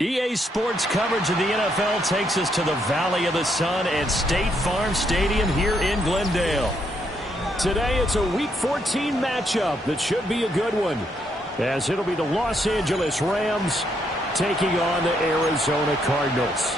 EA Sports coverage of the NFL takes us to the Valley of the Sun at State Farm Stadium here in Glendale. Today it's a Week 14 matchup that should be a good one, as it'll be the Los Angeles Rams taking on the Arizona Cardinals.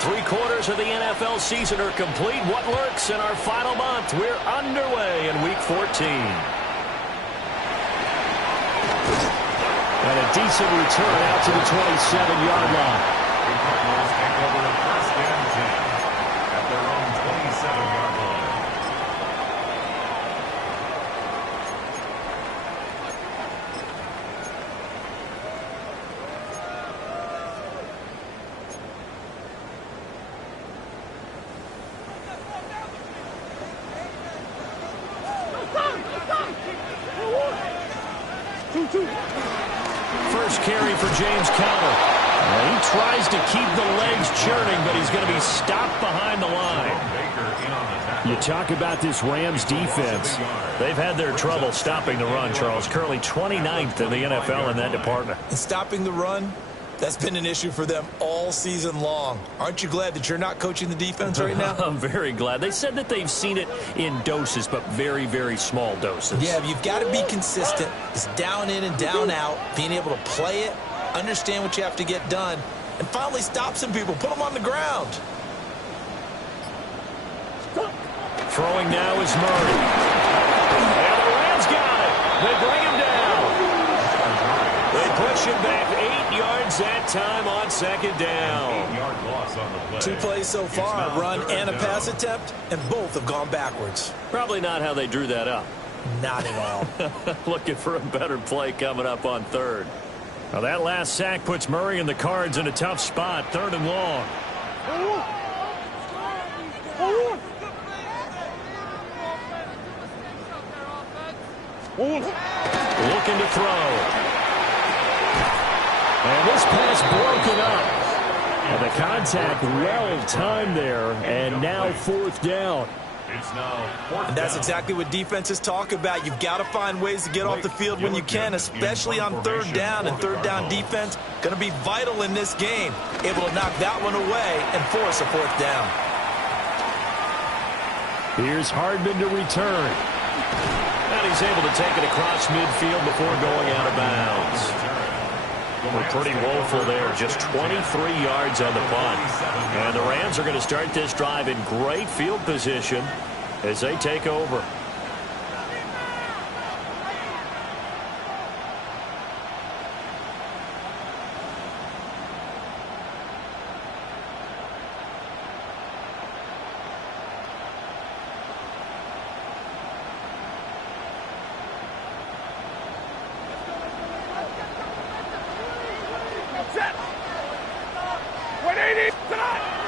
Three-quarters of the NFL season are complete. What lurks in our final month? We're underway in Week 14. And a decent return out to the 27-yard line. The Cardinals take over a first and 10 at their own 27-yard line. First carry for James Conner. He tries to keep the legs churning, but he's going to be stopped behind the line. You talk about this Rams defense. They've had their trouble stopping the run, Charles. Currently 29th in the NFL in that department. And stopping the run, that's been an issue for them all season long. Aren't you glad that you're not coaching the defense right now? I'm very glad. They said that they've seen it in doses, but very, very small doses. Yeah, you've got to be consistent. It's down in and down out, being able to play it, understand what you have to get done, and finally stop some people, put them on the ground. Throwing now is Murray. And the Rams got it. They bring him down. They push him back 8 yards that time on second down. 8-yard loss on the play. 2 plays so far, a run and a pass attempt, and both have gone backwards. Probably not how they drew that up. Not at all. Looking for a better play coming up on third. Now that last sack puts Murray and the Cards in a tough spot, 3rd and long. Looking to throw. And this pass broken up. And the contact well timed there, and now 4th down. It's now 4th And that's down. exactly what defenses talk about. You've got to find ways to get off the field when you can, especially on 3rd down. And 3rd down defense going to be vital in this game. Able to knock that one away and force a 4th down. Here's Hardman to return. And he's able to take it across midfield before going out of bounds. We're pretty woeful there. Just 23 yards on the punt. And the Rams are going to start this drive in great field position as they take over.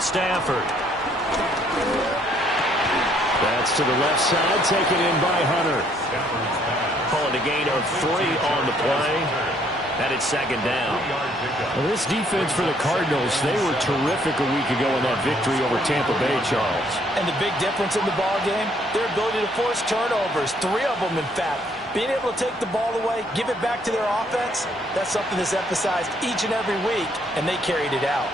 Stafford. That's to the left side, taken in by Hunter. Calling a gain of 3 on the play. And it's 2nd down. Well, this defense for the Cardinals, they were terrific a week ago in that victory over Tampa Bay, Charles. And the big difference in the ball game, their ability to force turnovers, 3 of them, in fact. Being able to take the ball away, give it back to their offense, that's something that's emphasized each and every week, and they carried it out.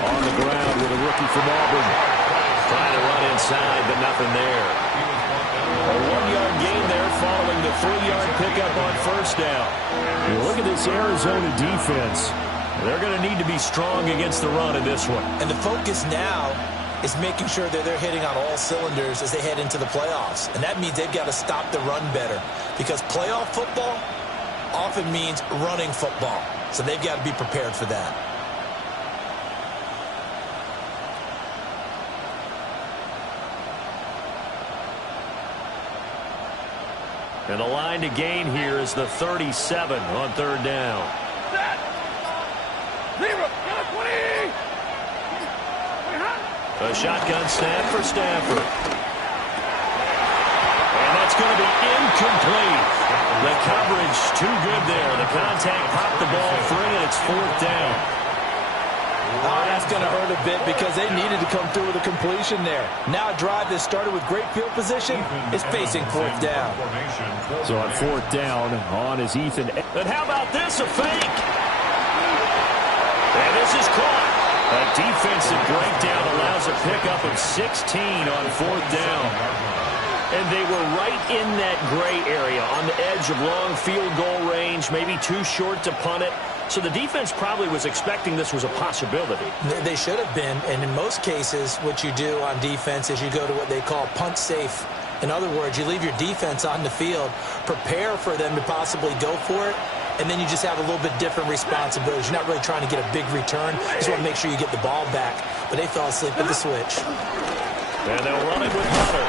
On the ground with a rookie from Auburn. Trying to run inside, but nothing there. A 1-yard gain there following the 3-yard pickup on 1st down. You look at this Arizona defense. They're going to need to be strong against the run in this one. And the focus now is making sure that they're hitting on all cylinders as they head into the playoffs. And that means they've got to stop the run better, because playoff football often means running football. So they've got to be prepared for that. And the line to gain here is the 37 on 3rd down. A shotgun snap for Stafford. And that's going to be incomplete. The coverage too good there. The contact popped the ball free, and it's 4th down. Oh, that's going to hurt a bit because they needed to come through with a completion there. Now a drive that started with great field position is facing 4th down. So on 4th down, on is Ethan. And how about this, a fake? And this is caught. A defensive breakdown allows a pickup of 16 on 4th down. And they were right in that gray area on the edge of long field goal range, maybe too short to punt it. So the defense probably was expecting this was a possibility. They should have been, and in most cases, what you do on defense is you go to what they call punt safe. In other words, you leave your defense on the field, prepare for them to possibly go for it, and then you just have a little bit different responsibilities. You're not really trying to get a big return. You just want to make sure you get the ball back. But they fell asleep at the switch. And they'll run it with Hunter.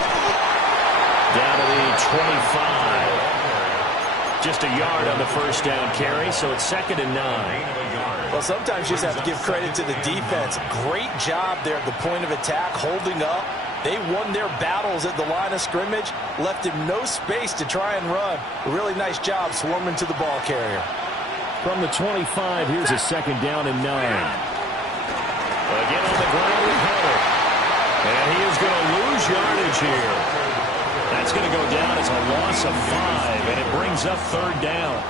Down to the 25. Just a yard on the first down carry, so it's 2nd and 9. Well, sometimes you just have to give credit to the defense. Great job there at the point of attack, holding up. They won their battles at the line of scrimmage, left him no space to try and run. A really nice job swarming to the ball carrier. From the 25, here's a 2nd down and 9. Again on the ground with Hunter. And he is going to lose yardage here. That's going to go down as a loss of 5, and it brings up 3rd down.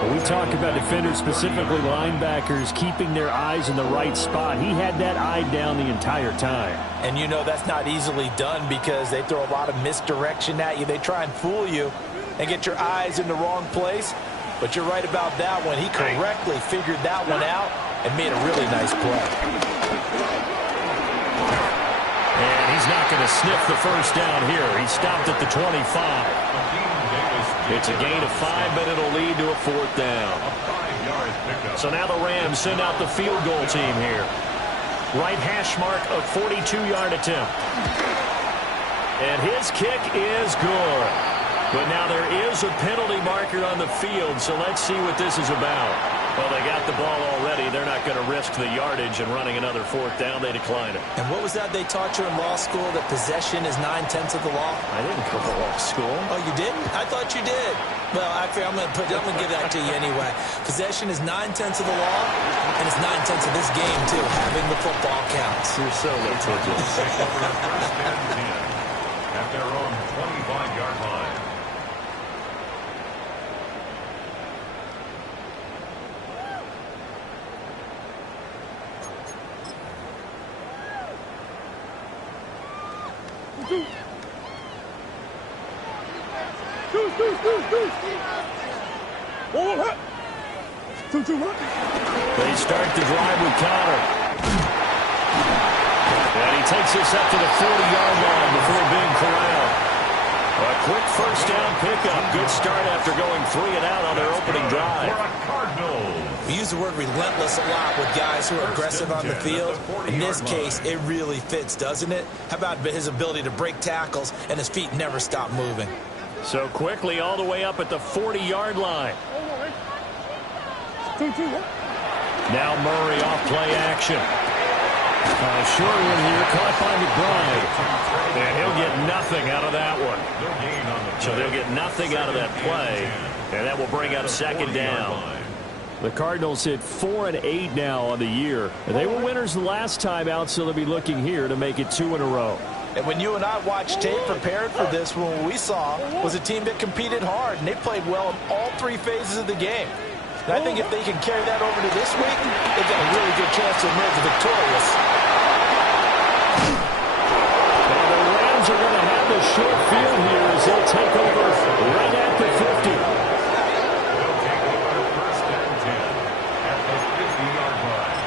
Well, we talk about defenders, specifically linebackers, keeping their eyes in the right spot. He had that eye down the entire time. And you know that's not easily done because they throw a lot of misdirection at you. They try and fool you and get your eyes in the wrong place. But you're right about that one. He correctly figured that one out and made a really nice play. And he's not going to sniff the first down here. He stopped at the 25. It's a gain of 5, but it'll lead to a 4th down. So now the Rams send out the field goal team here. Right hash mark of 42-yard attempt. And his kick is good. But now there is a penalty marker on the field, so let's see what this is about. Well, they got the ball already. They're not going to risk the yardage and running another 4th down. They decline it. And what was that they taught you in law school, that possession is 9/10 of the law? I didn't go to law school. Oh, you didn't? I thought you did. Well, actually, I'm going to give that to you anyway. Possession is 9/10 of the law, and it's 9/10 of this game, too. Having the football counts. You're so litigious. At their own 25-yard line. They start the drive with Connor. And he takes this up to the 40-yard line before being corralled. A quick first down pickup. Good start after going 3 and out on their opening drive. We use the word relentless a lot with guys who are aggressive on the field. In this case, it really fits, doesn't it? How about his ability to break tackles and his feet never stop moving? So quickly all the way up at the 40-yard line. Now Murray off play action. Short one here, caught by McBride. And he'll get nothing out of that one. So they'll get nothing out of that play. And that will bring up 2nd down. The Cardinals hit 4 and 8 now on the year. They were winners the last time out, so they'll be looking here to make it 2 in a row. And when you and I watched tape prepared for this, what we saw was a team that competed hard, and they played well in all 3 phases of the game. And I think if they can carry that over to this week, they've got a really good chance to emerge victorious. And the Rams are going to have the short field here as they'll take over right at the 50. They'll take over 1st and 10 at the 50-yard line.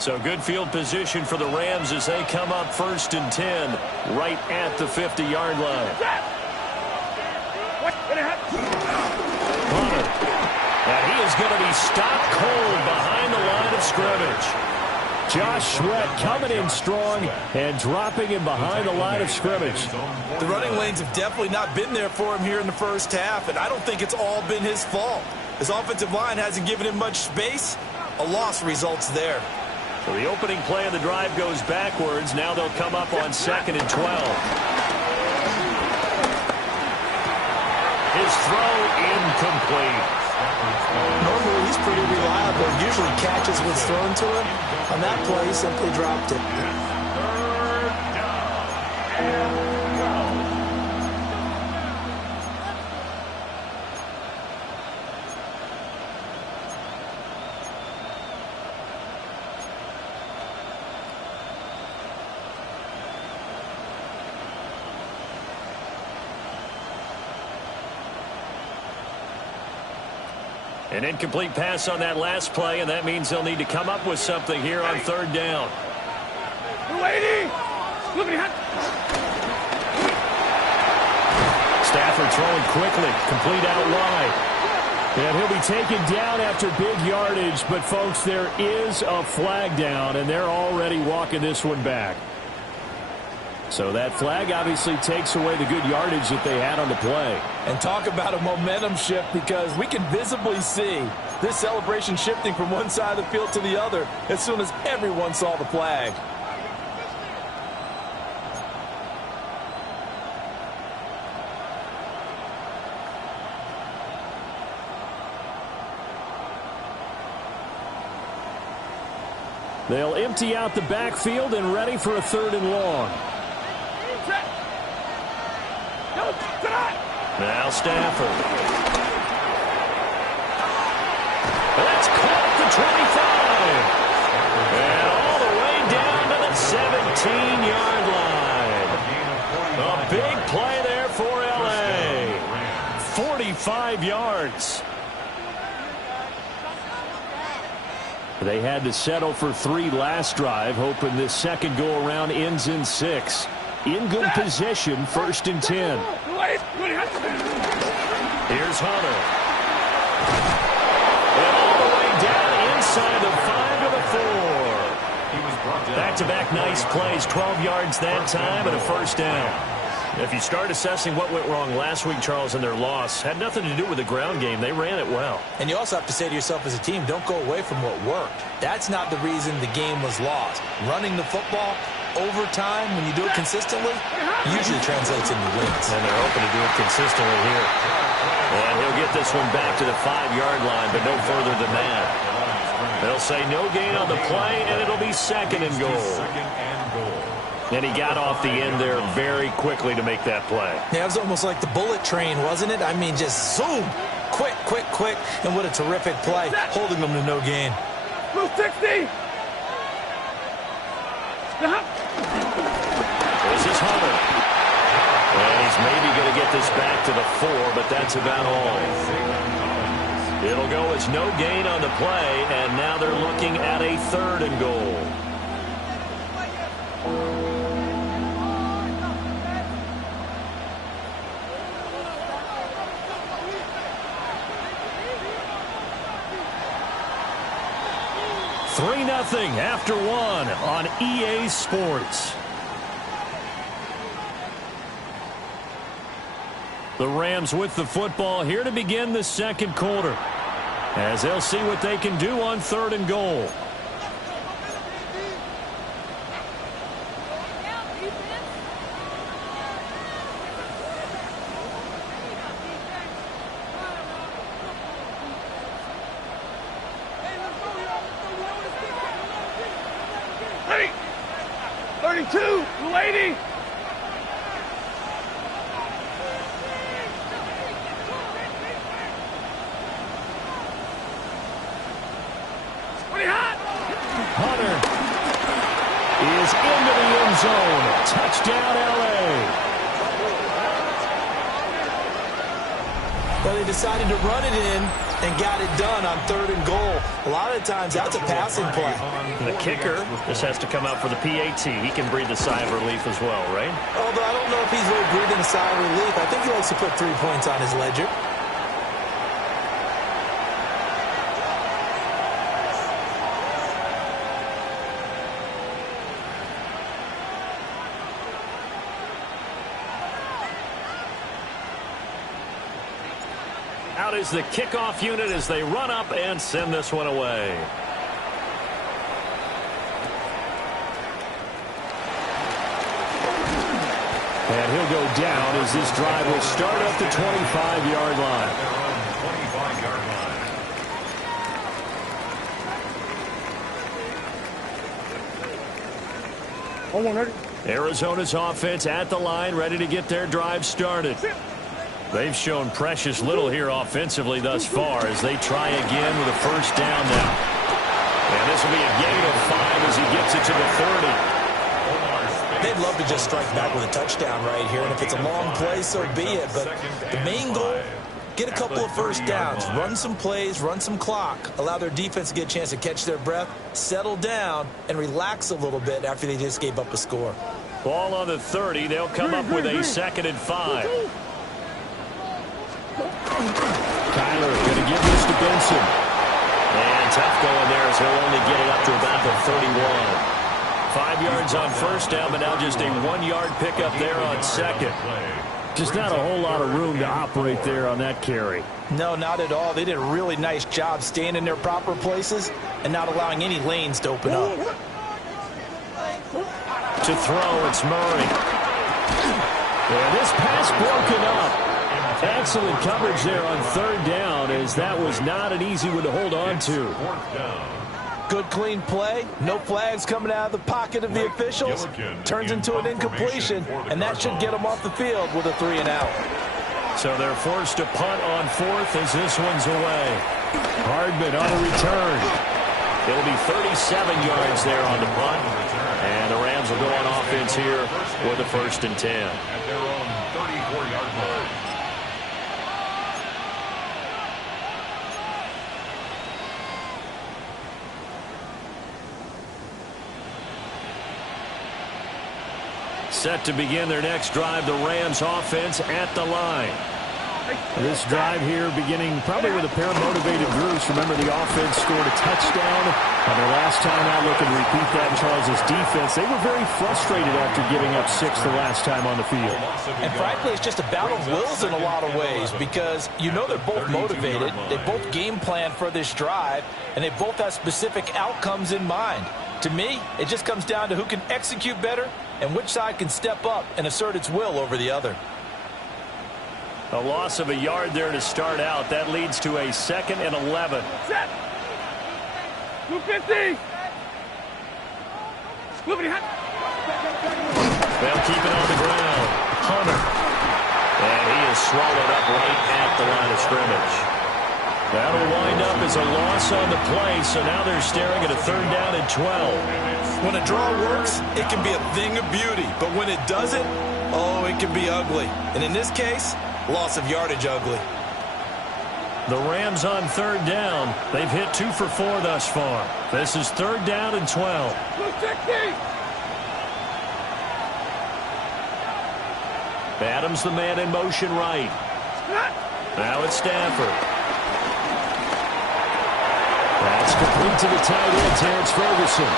So good field position for the Rams as they come up 1st and 10 right at the 50-yard line. Hunter. And he is going to be stopped cold behind the line of scrimmage. Josh Sweat coming in strong and dropping him behind the line of scrimmage. The running lanes have definitely not been there for him here in the first half, and I don't think it's all been his fault. His offensive line hasn't given him much space. A loss results there. So the opening play of the drive goes backwards. Now they'll come up on 2nd and 12. His throw incomplete. Normally he's pretty reliable. Usually catches what's thrown to him. On that play, he simply dropped it. An incomplete pass on that last play, and that means they'll need to come up with something here on 3rd down. Stafford throwing quickly, complete out wide. And he'll be taken down after big yardage, but folks, there is a flag down, and they're already walking this one back. So that flag obviously takes away the good yardage that they had on the play. And talk about a momentum shift, because we can visibly see this celebration shifting from one side of the field to the other as soon as everyone saw the flag. They'll empty out the backfield and ready for a 3rd and long. Now Stafford. That's caught the 25. And all the way down to the 17-yard line. A big play there for L.A. 45 yards. They had to settle for 3 last drive, hoping this second go-around ends in 6. In good position, 1st and 10. Here's Hunter. And all the way down inside the 5 to the 4. Back-to-back nice plays, 12 yards that time and a 1st down. If you start assessing what went wrong last week, Charles, in their loss, had nothing to do with the ground game. They ran it well. And you also have to say to yourself as a team, don't go away from what worked. That's not the reason the game was lost. Running the football over time, when you do it consistently, usually translates into wins. And they're hoping to do it consistently here. And he'll get this one back to the 5-yard line, but no further than that. They'll say no gain on the play, and it'll be 2nd and goal. And he got off the end there very quickly to make that play. Yeah, it was almost like the bullet train, wasn't it? I mean, just zoom. Quick, quick, quick. And what a terrific play, holding them to no gain. Move 60. This is Hunter. And he's maybe going to get this back to the 4, but that's about all. It'll go as no gain on the play, and now they're looking at a 3rd and goal. Nothing after 1 on EA Sports. The Rams with the football here to begin the 2nd quarter, as they'll see what they can do on 3rd and goal. Touchdown, L.A. Well, they decided to run it in and got it done on 3rd and goal. A lot of times, that's a passing play. The kicker just has to come out for the PAT. He can breathe a sigh of relief as well, right? Although I don't know if he's really breathing a sigh of relief. I think he likes to put 3 points on his ledger. out is the kickoff unit as they run up and send this one away. And he'll go down as this drive will start at the 25-yard line. 25-yard line. Arizona's offense at the line, ready to get their drive started. They've shown precious little here offensively thus far as they try again with a first down now. And this will be a gain of 5 as he gets it to the 30. They'd love to just strike back with a touchdown right here, and if it's a long play, so be it. But the main goal, get a couple of first downs, run some plays, run some clock, allow their defense to get a chance to catch their breath, settle down, and relax a little bit after they just gave up a score. Ball on the 30. They'll come up with a 2nd and 5. Kyler going to give this to Benson. And tough going there as he'll only get it up to about the 31. 5 yards on first down, but now just a 1-yard pickup there on 2nd. Just not a whole lot of room to operate there on that carry. No, not at all. They did a really nice job staying in their proper places and not allowing any lanes to open up. To throw, it's Murray. And this pass broken up. Excellent coverage there on 3rd down as that was not an easy one to hold on to. Good, clean play. No flags coming out of the pocket of the officials. Turns into an incompletion, and that should get them off the field with a 3-and-out. So they're forced to punt on 4th as this one's away. Hardman on a return. It'll be 37 yards there on the punt. And the Rams will go on offense here with a 1st and 10. At their own 34-yard line. Set to begin their next drive, the Rams offense at the line. This drive here beginning probably with a pair of motivated groups. Remember, the offense scored a touchdown on their last time out. Looking to repeat that in Charles' defense. They were very frustrated after giving up 6 the last time on the field. And frankly, it's just a battle of wills in a lot of ways because you know they're both motivated. They both game plan for this drive, and they both have specific outcomes in mind. To me, it just comes down to who can execute better and which side can step up and assert its will over the other. A loss of a yard there to start out. That leads to a 2nd and 11. Set. 250. They'll keep it on the ground. Hunter. And he is swallowed up right at the line of scrimmage. That'll wind up as a loss on the play, so now they're staring at a 3rd down and 12. When a draw works, it can be a thing of beauty, but when it doesn't, oh, it can be ugly. And in this case, loss of yardage ugly. The Rams on 3rd down. They've hit 2 for 4 thus far. This is 3rd down and 12. 260. Adams, the man in motion right. Now it's Stafford. That's complete to the tight end, Terrence Ferguson.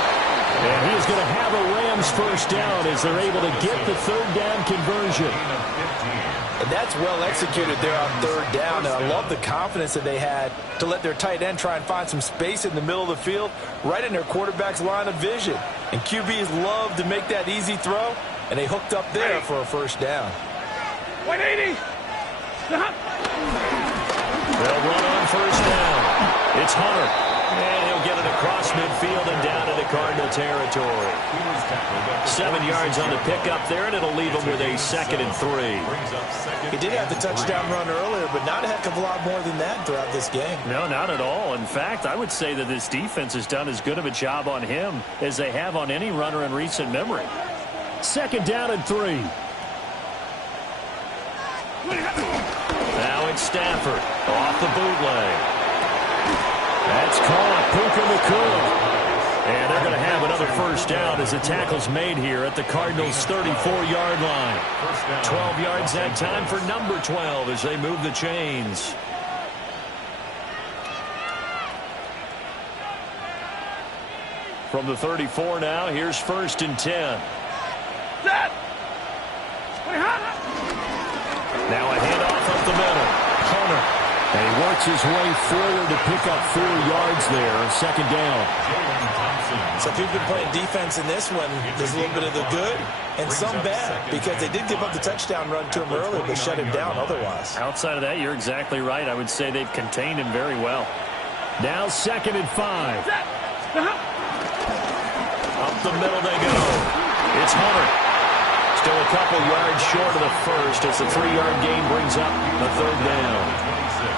And he is going to have a Rams first down as they're able to get the 3rd down conversion. And that's well executed there on 3rd down. And I love the confidence that they had to let their tight end try and find some space in the middle of the field, right in their quarterback's line of vision. And QBs love to make that easy throw, and they hooked up there for a first down. 180. They'll run on first down. It's Hunter. And he'll get it across midfield and down into Cardinal territory. 7 yards on the pickup there, and it'll leave him with a 2nd and 3. He did have the touchdown run earlier, but not a heck of a lot more than that throughout this game. No, not at all. In fact, I would say that this defense has done as good of a job on him as they have on any runner in recent memory. 2nd down and 3. Now it's Stafford off the bootleg. That's caught. Puka Nacua. And they're going to have another first down as the tackle's made here at the Cardinals' 34-yard line. 12 yards that time for number 12 as they move the chains. From the 34 now, here's 1st and 10. Set. Now a handoff up the middle. Hunter. And he works his way forward to pick up 4 yards there. Second down. So if you've been playing defense in this one, there's a little bit of the good and some bad, because they did give up the touchdown run to him earlier, but shut him down otherwise. Outside of that, you're exactly right. I would say they've contained him very well. Now 2nd and 5. Up the middle they go. It's Hunter. Still a couple yards short of the first as the 3-yard gain brings up a 3rd down.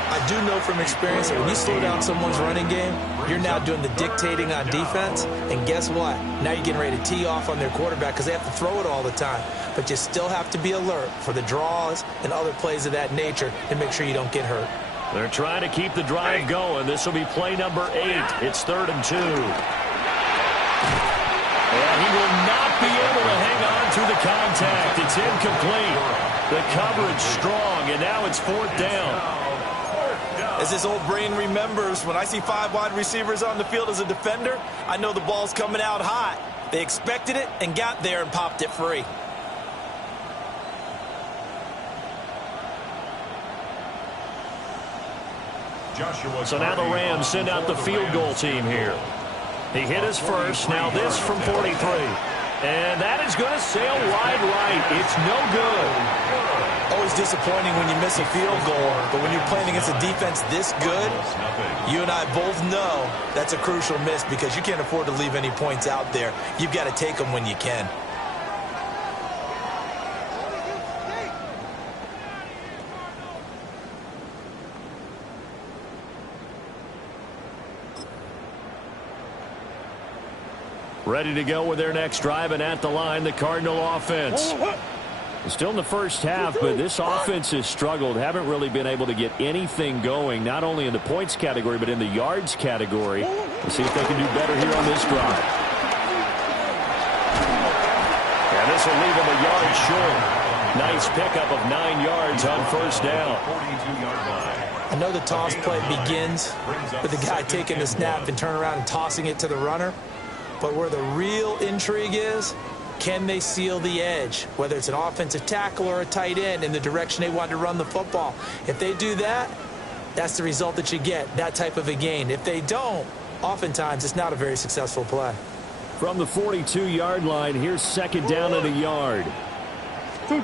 I do know from experience that when you slow down someone's running game, you're now doing the dictating on defense. And guess what? Now you're getting ready to tee off on their quarterback because they have to throw it all the time. But you still have to be alert for the draws and other plays of that nature to make sure you don't get hurt. They're trying to keep the drive going. This will be play number 8. It's 3rd and 2. And he will not be able to hang on through the contact. It's incomplete. The coverage strong, and now it's 4th down. As this old brain remembers, when I see 5 wide receivers on the field as a defender, I know the ball's coming out hot. They expected it and got there and popped it free. So now the Rams send out the field goal team here. He hit his first. Now this from 43. And that is going to sail wide right. It's no good. Always disappointing when you miss a field goal, but when you're playing against a defense this good, you and I both know that's a crucial miss because you can't afford to leave any points out there. You've got to take them when you can. Ready to go with their next drive, and at the line, the Cardinal offense. Still in the first half, but this offense has struggled. Haven't really been able to get anything going, not only in the points category, but in the yards category. We'll see if they can do better here on this drive. And this will leave them a yard short. Nice pickup of 9 yards on 1st down. I know the toss play begins with the guy taking the snap and turn around and tossing it to the runner. But where the real intrigue is, can they seal the edge, whether it's an offensive tackle or a tight end, in the direction they want to run the football? If they do that, that's the result that you get, that type of a gain. If they don't, oftentimes it's not a very successful play. From the 42-yard line, here's 2nd down and a yard. The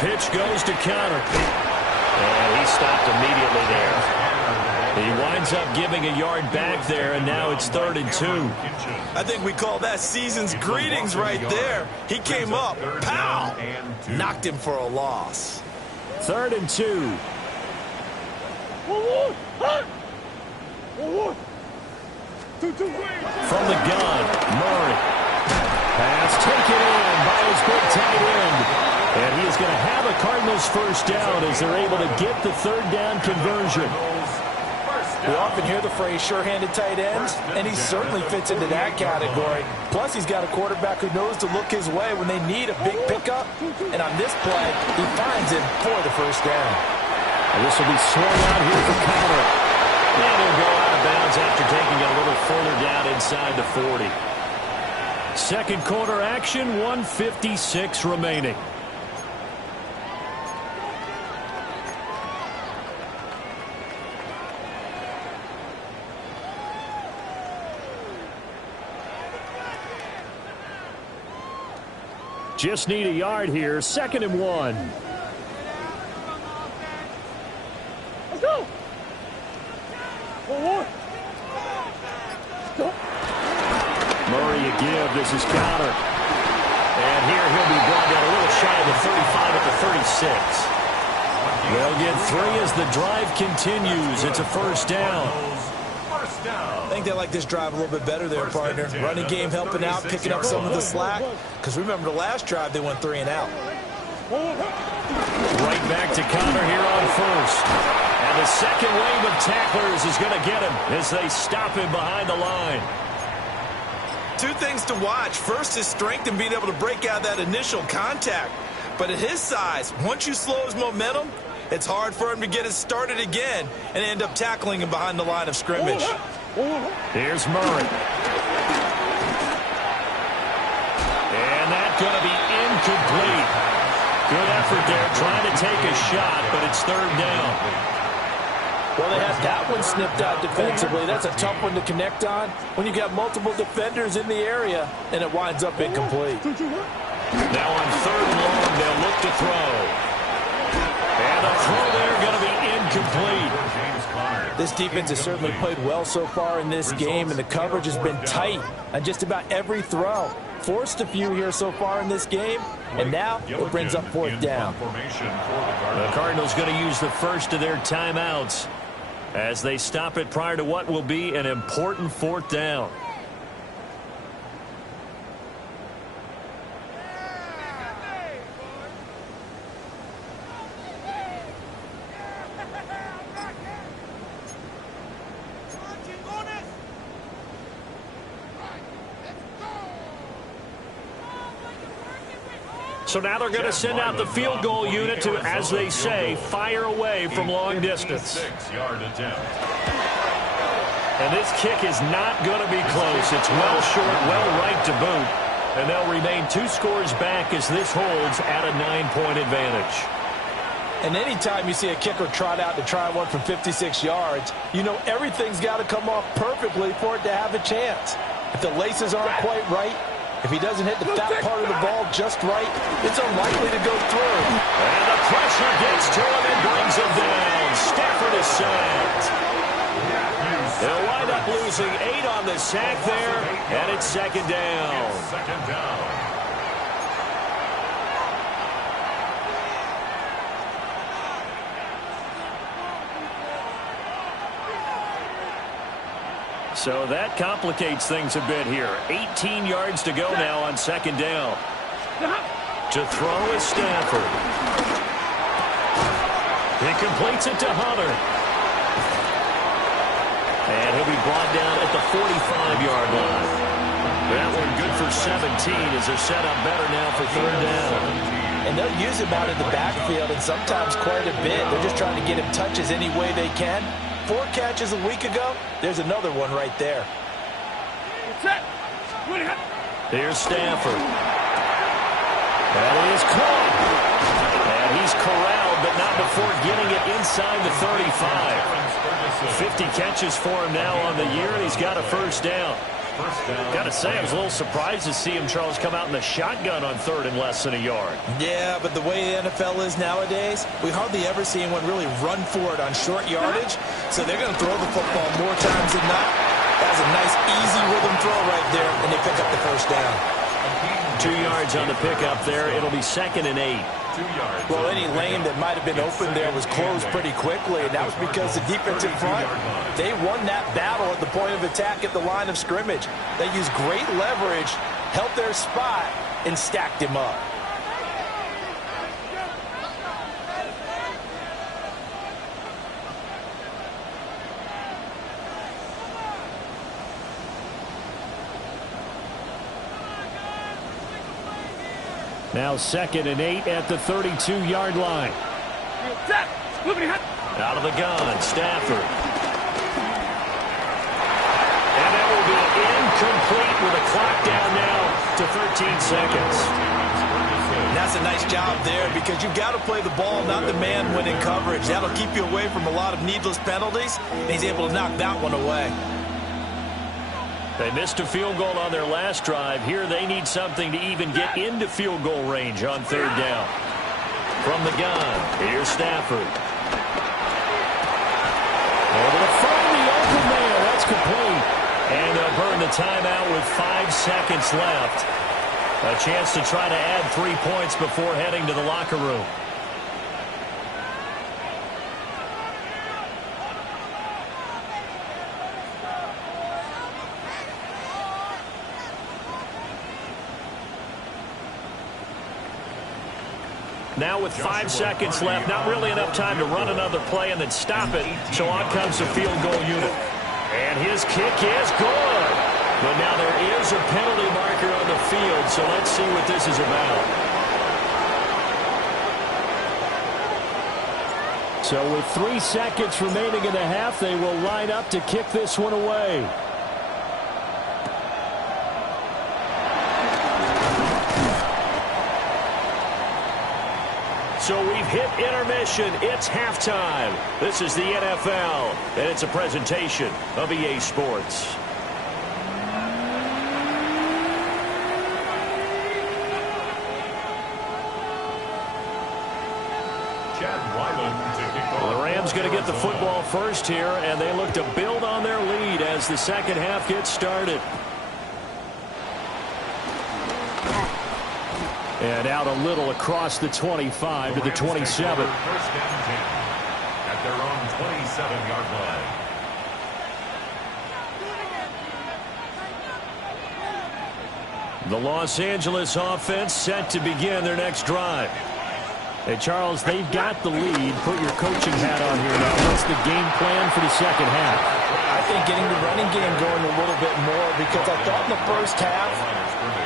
pitch goes to counter. And he stopped immediately there. He winds up giving a yard back there, and now it's 3rd and 2. I think we call that season's greetings right there. He came up, pow, knocked him for a loss. 3rd and 2. From the gun, Murray. Pass taken in by his big tight end. And he is going to have a Cardinals 1st down as they're able to get the 3rd down conversion. We often hear the phrase sure-handed tight ends, and he certainly fits into that category. Plus, he's got a quarterback who knows to look his way when they need a big pickup. And on this play, he finds him for the 1st down. And this will be swung out here for counter. And he'll go out of bounds after taking it a little further down inside the 40. 2nd quarter action, 1:56 remaining. Just need a yard here. 2nd and 1. Let's go. Murray a give. This is counter. And here he'll be brought down a little shy of the 35 at the 36. They'll get 3 as the drive continues. It's a 1st down. I think they like this drive a little bit better there, partner. Running game helping out, picking up some of the slack. Because remember the last drive, they went 3 and out. Right back to counter here on 1st. And the 2nd wave of tacklers is going to get him as they stop him behind the line. 2 things to watch. First, his strength and being able to break out that initial contact. But at his size, once you slow his momentum, it's hard for him to get it started again and end up tackling him behind the line of scrimmage. Here's Murray. And that's going to be incomplete. Good effort there, trying to take a shot, but it's third down. Well, they had that one snipped out defensively. That's a tough one to connect on when you got multiple defenders in the area, and it winds up incomplete. Now on third and long, they'll look to throw. And the throw there going to be incomplete. This defense has certainly played well so far in this game, and the coverage has been tight on just about every throw. Forced a few here so far in this game, and now it brings up fourth down. The Cardinals going to use the first of their timeouts as they stop it prior to what will be an important fourth down. So now they're going to send out the field goal unit to, as they say, fire away from long distance. And this kick is not going to be close. It's well short, well right to boot. And they'll remain 2 scores back as this holds at a 9-point advantage. And anytime you see a kicker trot out to try one from 56 yards, you know everything's got to come off perfectly for it to have a chance. If the laces aren't quite right, if he doesn't hit the fat part of the ball just right, it's unlikely to go through. And the pressure gets to him and brings him down. Stafford is sacked. They'll wind up losing 8 on the sack there, and it's second down. So that complicates things a bit here. 18 yards to go now on second down. To throw is Stafford. He completes it to Hunter. And he'll be brought down at the 45-yard line. That one good for 17 as they're set up better now for third down. And they'll use him out in the backfield, and sometimes quite a bit. They're just trying to get him touches any way they can. 4 catches a week ago, there's another one right there. Here's Stafford. That is caught. And he's corralled, but not before getting it inside the 35. 50 catches for him now on the year, and he's got a first down. Got to say, I was a little surprised to see him, Charles, come out in the shotgun on third and less than a yard. Yeah, but the way the NFL is nowadays, we hardly ever see anyone really run for it on short yardage. So they're going to throw the football more times than not. That's a nice, easy rhythm throw right there, and they pick up the first down. 2 yards on the pickup there. It'll be second and 8. 2 yards. Well, any lane that might have been open there was closed pretty quickly, and that was because the defensive front, they won that battle at the point of attack at the line of scrimmage. They used great leverage, held their spot, and stacked him up. Now second and 8 at the 32-yard line. Out of the gun, Stafford. And that will be incomplete with a clock down now to 13 seconds. And that's a nice job there because you've got to play the ball, not the man when in coverage. That'll keep you away from a lot of needless penalties, and he's able to knock that one away. They missed a field goal on their last drive. Here they need something to even get into field goal range on third down. From the gun, here's Stafford. Able to find the open man. That's complete. And they'll burn the timeout with 5 seconds left. A chance to try to add 3 points before heading to the locker room. Now with 5 seconds left, not really enough time to run another play and then stop it. So on comes the field goal unit. And his kick is good. But now there is a penalty marker on the field, so let's see what this is about. So with 3 seconds remaining in the half, they will line up to kick this one away. So we've hit intermission. It's halftime. This is the NFL, and it's a presentation of EA Sports. The Rams going to get the football first here, and they look to build on their lead as the second half gets started. And out a little across the 25 to the 27. First and 10 at their own 27-yard line. The Los Angeles offense set to begin their next drive. Hey, Charles, they've got the lead. Put your coaching hat on here now. What's the game plan for the second half? I think getting the running game going a little bit more, because I thought in the first half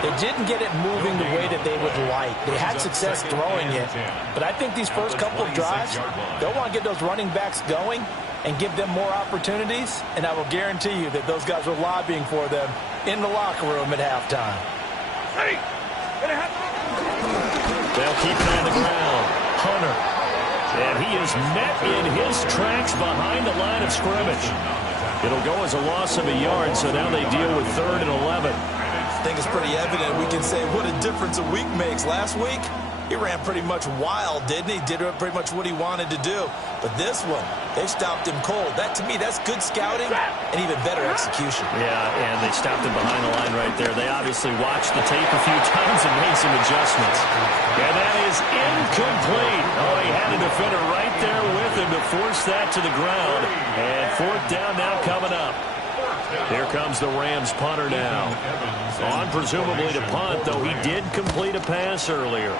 they didn't get it moving the way that they would like. They had success throwing it, but I think these first couple of drives, they'll want to get those running backs going and give them more opportunities, and I will guarantee you that those guys are lobbying for them in the locker room at halftime. They'll keep it on the ground. Hunter. And he is met in his tracks behind the line of scrimmage. It'll go as a loss of a yard, so now they deal with 3rd and 11. I think it's pretty evident. We can say what a difference a week makes. Last week, he ran pretty much wild, didn't he? Did pretty much what he wanted to do. But this one, they stopped him cold. That, to me, that's good scouting and even better execution. Yeah, and they stopped him behind the line right there. They obviously watched the tape a few times and made some adjustments. And that is incomplete. Oh, he had a defender right there with him to force that to the ground. And 4th down now coming up. Here comes the Rams punter now. On presumably to punt, though he did complete a pass earlier.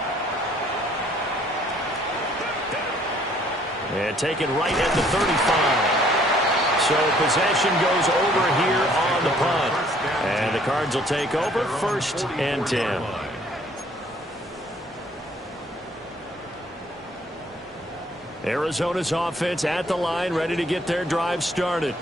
And taken right at the 35. So possession goes over here on the punt. And the Cards will take over 1st and 10. Arizona's offense at the line, ready to get their drive started.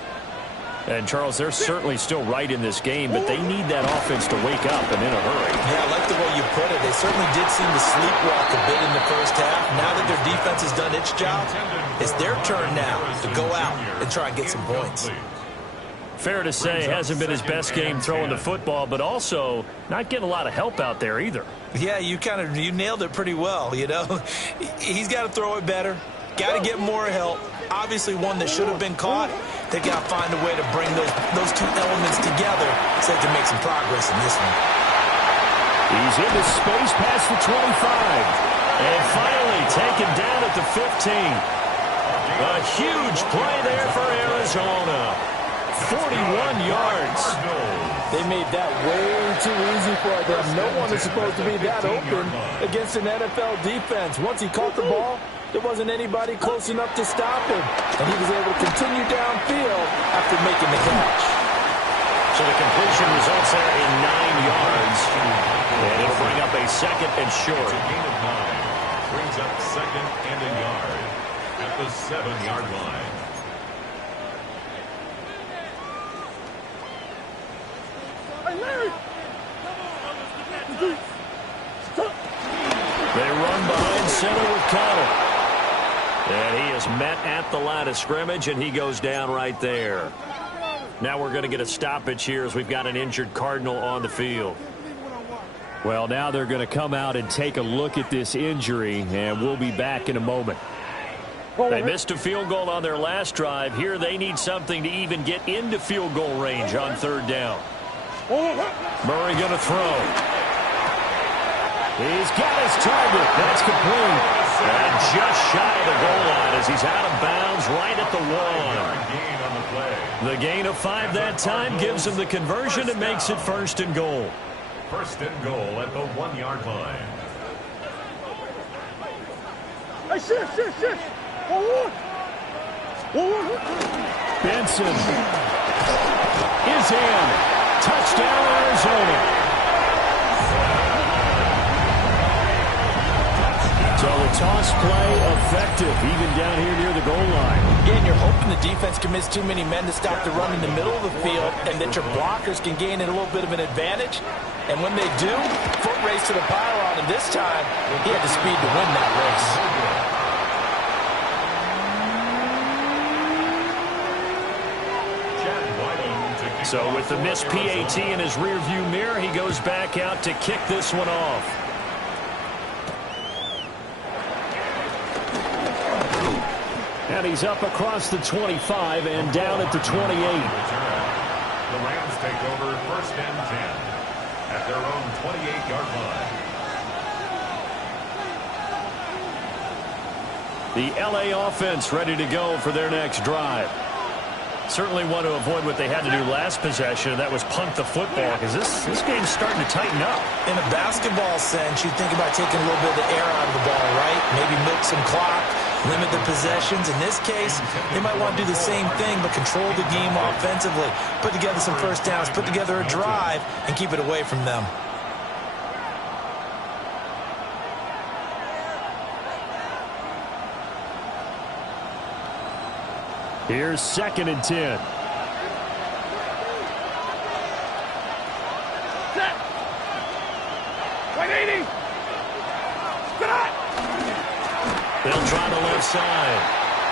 And, Charles, they're certainly still right in this game, but they need that offense to wake up and in a hurry. Yeah, I like the way you put it. They certainly did seem to sleepwalk a bit in the first half. Now that their defense has done its job, it's their turn now to go out and try and get some points. Fair to say, hasn't been his best game throwing the football, but also not getting a lot of help out there either. Yeah, you nailed it pretty well, you know. He's got to throw it better. Got to get more help. Obviously one that should have been caught. They got to find a way to bring those two elements together so they can make some progress in this one. He's into space past the 25. And finally taken down at the 15. A huge play there for Arizona. 41 yards. They made that way too easy for them. No one is supposed to be that open against an NFL defense. Once he caught the ball, there wasn't anybody close enough to stop him. And he was able to continue downfield after making the catch. So the completion results there in 9 yards. And it'll bring up a 2nd and short. It's a gain of 9. Brings up 2nd and a yard at the 7-yard line. They run behind center with Connor. And he is met at the line of scrimmage, and he goes down right there. Now we're going to get a stoppage here as we've got an injured Cardinal on the field. Well, now they're going to come out and take a look at this injury, and we'll be back in a moment. They missed a field goal on their last drive. Here they need something to even get into field goal range on 3rd down. Murray going to throw. He's got his target. That's complete. And just shy of the goal line as he's out of bounds right at the 1. The gain of 5 that time gives him the conversion and makes it 1st and goal. 1st and goal at the 1-yard line. Hey, shift. Benson is in. Touchdown, Arizona. So the toss play effective, even down here near the goal line. Again, you're hoping the defense commits too many men to stop the run in the middle of the field and that your blockers can gain a little bit of an advantage. And when they do, foot race to the pylon, and this time he had the speed to win that race. So with the missed PAT in his rearview mirror, he goes back out to kick this one off. And he's up across the 25 and down at the 28. The Rams take over 1st and 10 at their own 28-yard line. The LA offense ready to go for their next drive. Certainly want to avoid what they had to do last possession, and that was punt the football, because this game's starting to tighten up. In a basketball sense, you think about taking a little bit of the air out of the ball, right? Maybe milk some clock, limit the possessions. In this case, they might want to do the same thing, but control the game offensively. Put together some first downs, put together a drive, and keep it away from them. Here's 2nd and 10. Set. 180. Scott. They'll try the left side.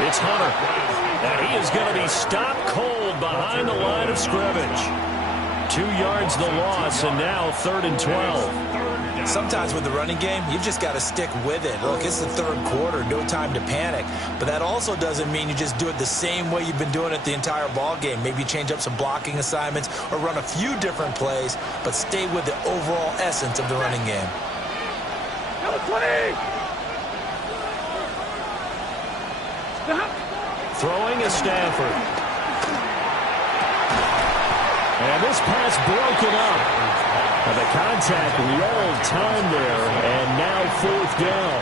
It's Hunter. And he is going to be stopped cold behind the line of scrimmage. 2 yards the loss, and now 3rd and 12. Sometimes with the running game, you've just got to stick with it. Look, it's the 3rd quarter, no time to panic. But that also doesn't mean you just do it the same way you've been doing it the entire ball game. Maybe change up some blocking assignments or run a few different plays, but stay with the overall essence of the running game. Number 20. Stop. Throwing is Stafford. And this pass broken up. And the contact rolled time there, and now 4th down.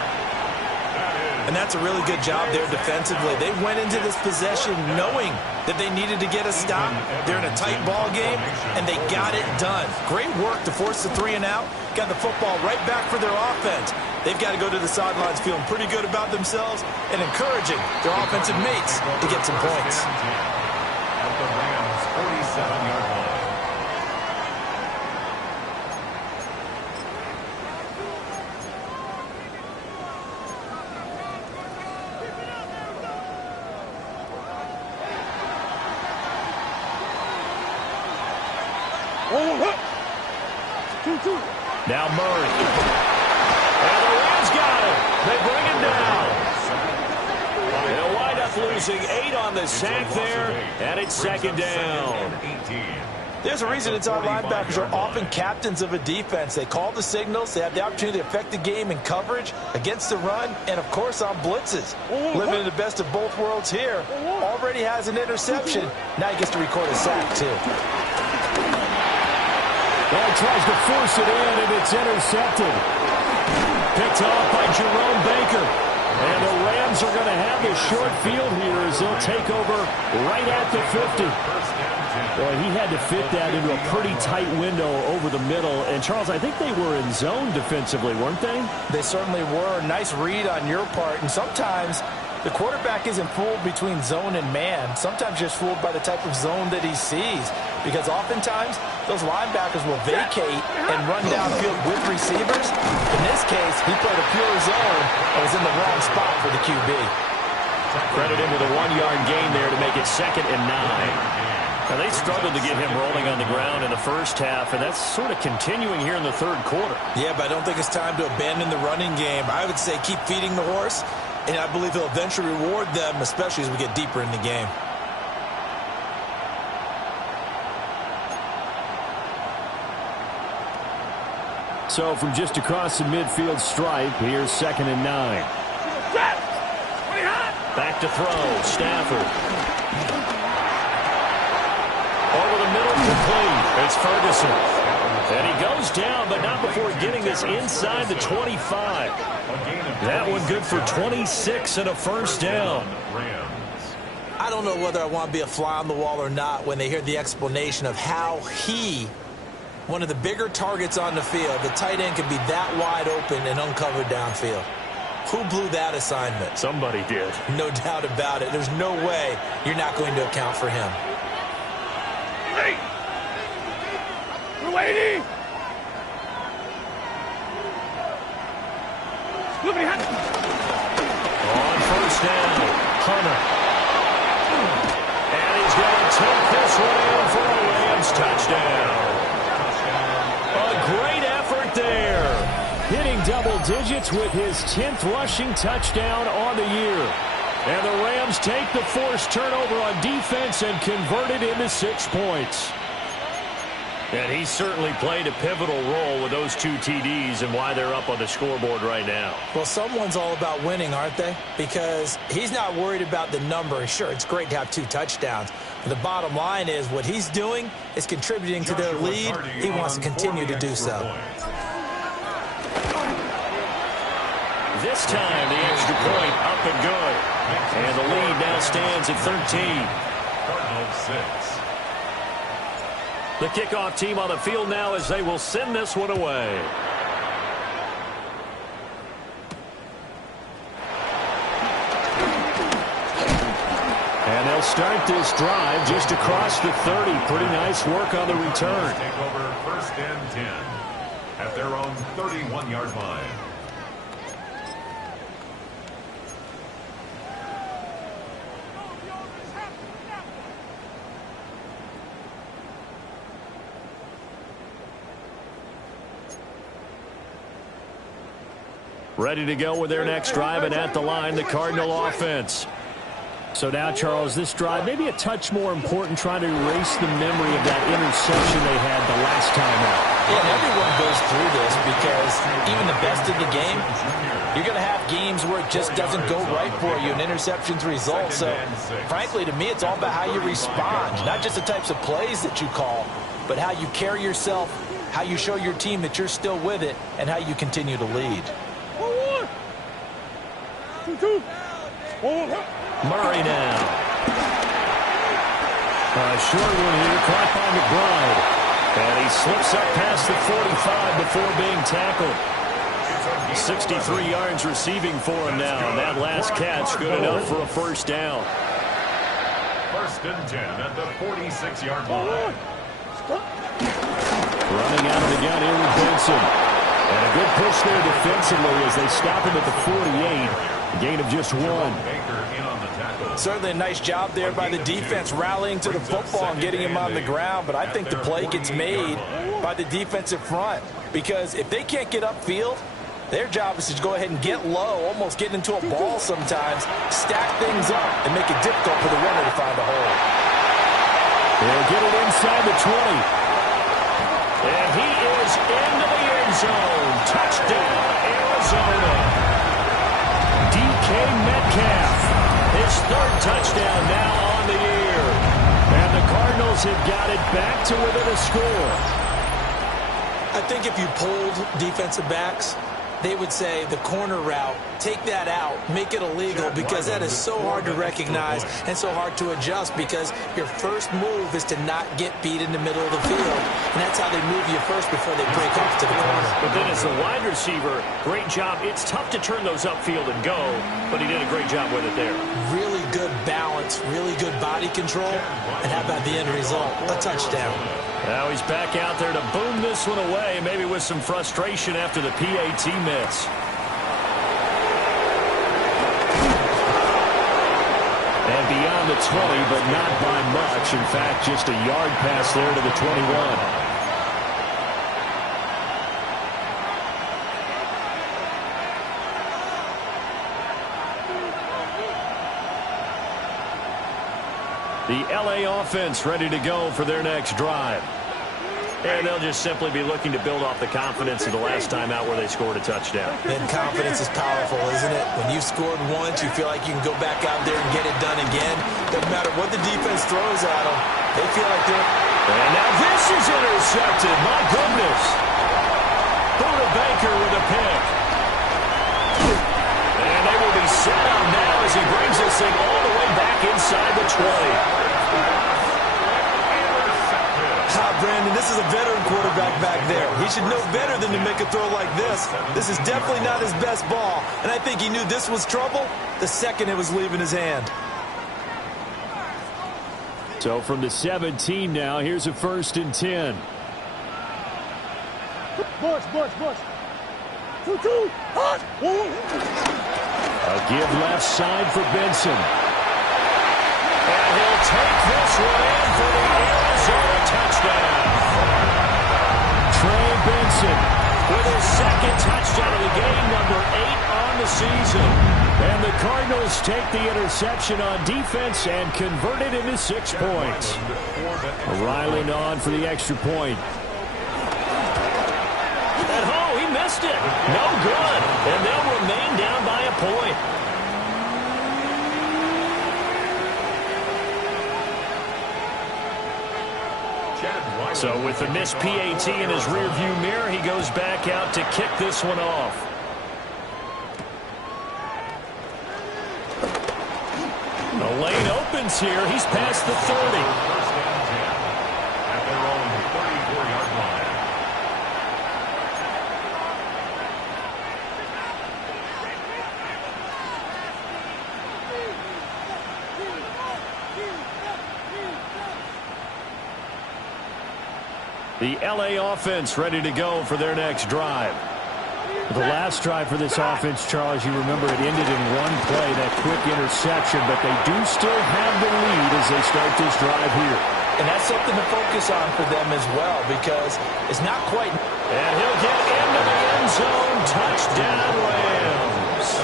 And that's a really good job there defensively. They went into this possession knowing that they needed to get a stop. They're in a tight ball game, and they got it done. Great work to force the 3 and out. Got the football right back for their offense. They've got to go to the sidelines feeling pretty good about themselves and encouraging their offensive mates to get some points. At the Rams' 47-yard line. Now Murray. And the Rams got him. They bring him down. They'll wind up losing 8 on the sack there, and it's 2nd down. There's a reason inside linebackers are often captains of a defense. They call the signals. They have the opportunity to affect the game in coverage, against the run, and, of course, on blitzes. Living in the best of both worlds here. Already has an interception. Now he gets to record a sack, too. Well, he tries to force it in, and it's intercepted. Picked off by Jerome Baker. And the Rams are going to have a short field here as they'll take over right at the 50. Boy, he had to fit that into a pretty tight window over the middle. And, Charles, I think they were in zone defensively, weren't they? They certainly were. Nice read on your part. And sometimes the quarterback isn't fooled between zone and man. Sometimes just fooled by the type of zone that he sees. Because oftentimes, those linebackers will vacate and run downfield with receivers. In this case, he played a pure zone and was in the wrong spot for the QB. Credit him with a 1-yard gain there to make it 2nd and 9. Now, they struggled to get him rolling on the ground in the first half, and that's sort of continuing here in the 3rd quarter. Yeah, but I don't think it's time to abandon the running game. I would say keep feeding the horse, and I believe he'll eventually reward them, especially as we get deeper in the game. So from just across the midfield stripe, here's 2nd and 9. Back to throw, Stafford. Over the middle, complete. It's Ferguson. And he goes down, but not before getting this inside the 25. That one good for 26 and a first down. I don't know whether I want to be a fly on the wall or not when they hear the explanation of how one of the bigger targets on the field, the tight end can be that wide open and uncovered downfield. Who blew that assignment? Somebody did. No doubt about it. There's no way you're not going to account for him. We're waiting. On first down, Hunter. And he's going to take this one in for a Rams double digits with his 10th rushing touchdown on the year. And the Rams take the forced turnover on defense and convert it into 6 points. And he certainly played a pivotal role with those 2 TDs and why they're up on the scoreboard right now. Well, someone's all about winning, aren't they? Because he's not worried about the number. Sure, it's great to have 2 touchdowns. But the bottom line is what he's doing is contributing to their lead. He wants to continue to do so. This time, the extra point up and good. And the lead now stands at 13. Cardinals 6. The kickoff team on the field now as they will send this one away. And they'll start this drive just across the 30. Pretty nice work on the return. Take over 1st and 10 at their own 31-yard line. Ready to go with their next drive, and at the line, the Cardinal offense. So now, Charles, this drive maybe a touch more important, trying to erase the memory of that interception they had the last time out. Yeah, everyone goes through this because even the best in the game, you're going to have games where it just doesn't go right for you, and interceptions result. So, frankly, to me, it's all about how you respond, not just the types of plays that you call, but how you carry yourself, how you show your team that you're still with it, and how you continue to lead. Murray now. A short one here, caught by McBride. And he slips up past the 45 before being tackled. 63 yards receiving for him now. And that last catch good enough for a first down. 1st and 10 at the 46-yard line. Running out of the gun here with Benson. And a good push there defensively as they stop him at the 48. A gain of just 1. Certainly a nice job there by the defense rallying to the football and getting him on the ground. But I think the play gets made by the defensive front. Because if they can't get upfield, their job is to go ahead and get low, almost getting into a ball sometimes, stack things up, and make it difficult for the runner to find a hole. They'll get it inside the 20. And he is into the end zone. Touchdown, Arizona. DK Metcalf, his 3rd touchdown now on the year. And the Cardinals have got it back to within a score. I think if you polled defensive backs, they would say the corner route, take that out, make it illegal, because that is so hard to recognize and so hard to adjust, because your first move is to not get beat in the middle of the field. And that's how they move you first before they break off to the corner. But then as a wide receiver, great job. It's tough to turn those upfield and go, but he did a great job with it there. Really good balance, really good body control, and how about the end result? A touchdown. Now he's back out there to boom this one away, maybe with some frustration after the PAT miss. And beyond the 20, but not by much. In fact, just a yard pass there to the 21. The LA offense ready to go for their next drive. And they'll just simply be looking to build off the confidence of the last time out where they scored a touchdown. And confidence is powerful, isn't it? When you've scored once, you feel like you can go back out there and get it done again. Doesn't matter what the defense throws at them. They feel like they're... And now this is intercepted. My goodness. Buda Baker with a pick. And they will be set up now as he brings this thing all the way back inside the 20. Brandon, this is a veteran quarterback back there. He should know better than to make a throw like this. This is definitely not his best ball, and I think he knew this was trouble the second it was leaving his hand. So from the 17 now, here's a 1st and 10. Bush. 2-2. Hot. A give left side for Benson. And he'll take this one in for the Arizona touchdown. Trey Benson with his 2nd touchdown of the game season. And the Cardinals take the interception on defense and convert it into 6 points. Ryland on for the extra point. He missed it. No good. And they'll remain down by a point. So with the missed PAT in his rearview mirror, he goes back out to kick this one off. The lane opens here. He's past the 30. First and 10 at their own 34-yard line. The LA offense ready to go for their next drive. The last drive for this offense, Charles, you remember it ended in one play, that quick interception, but they do still have the lead as they start this drive here. And that's something to focus on for them as well, because it's not quite. And he'll get into the end zone. Touchdown, Rams.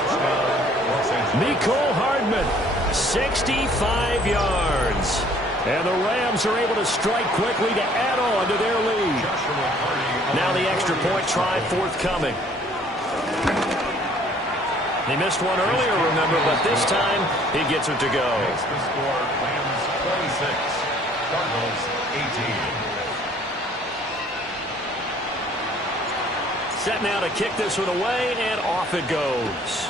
Mecole Hardman, 65 yards. And the Rams are able to strike quickly to add on to their lead. Now the extra point try forthcoming. He missed one earlier, remember, but this time he gets it to go. Makes the score, Rams 26, Cardinals 18. Set now to kick this one away, and off it goes.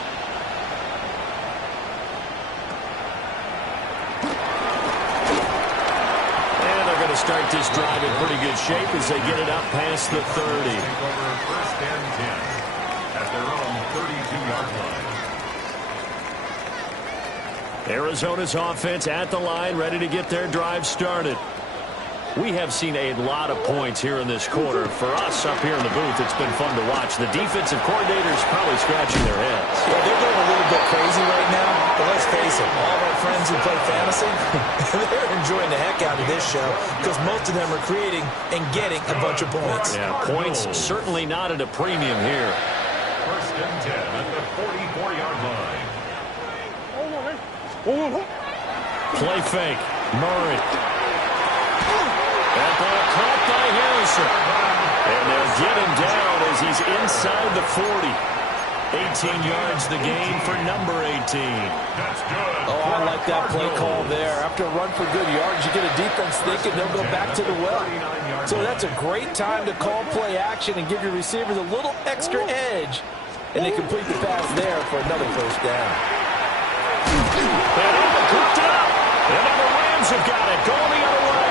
Start this drive in pretty good shape as they get it up past the 30. Take over first and 10 at their own 32-yard line. Arizona's offense at the line, ready to get their drive started. We have seen a lot of points here in this quarter. For us up here in the booth, it's been fun to watch. The defensive coordinators probably scratching their heads. Yeah, they're going a little bit crazy right now, but let's face it, all of our friends who play fantasy, they're enjoying the heck out of this show because most of them are creating and getting a bunch of points. Yeah, points certainly not at a premium here. First and 10 at the 44-yard line. Play fake. Murray. That ball caught by Harrison. And they'll get him down as he's inside the 40. 18 yards the gain for number 18. That's good. Oh, I like that play call there. After a run for good yards, you get a defense thinking they'll go back to the well. So that's a great time to call play action and give your receivers a little extra edge. And they complete the pass there for another first down. And cooked it up. And now the Rams have got it going the other way.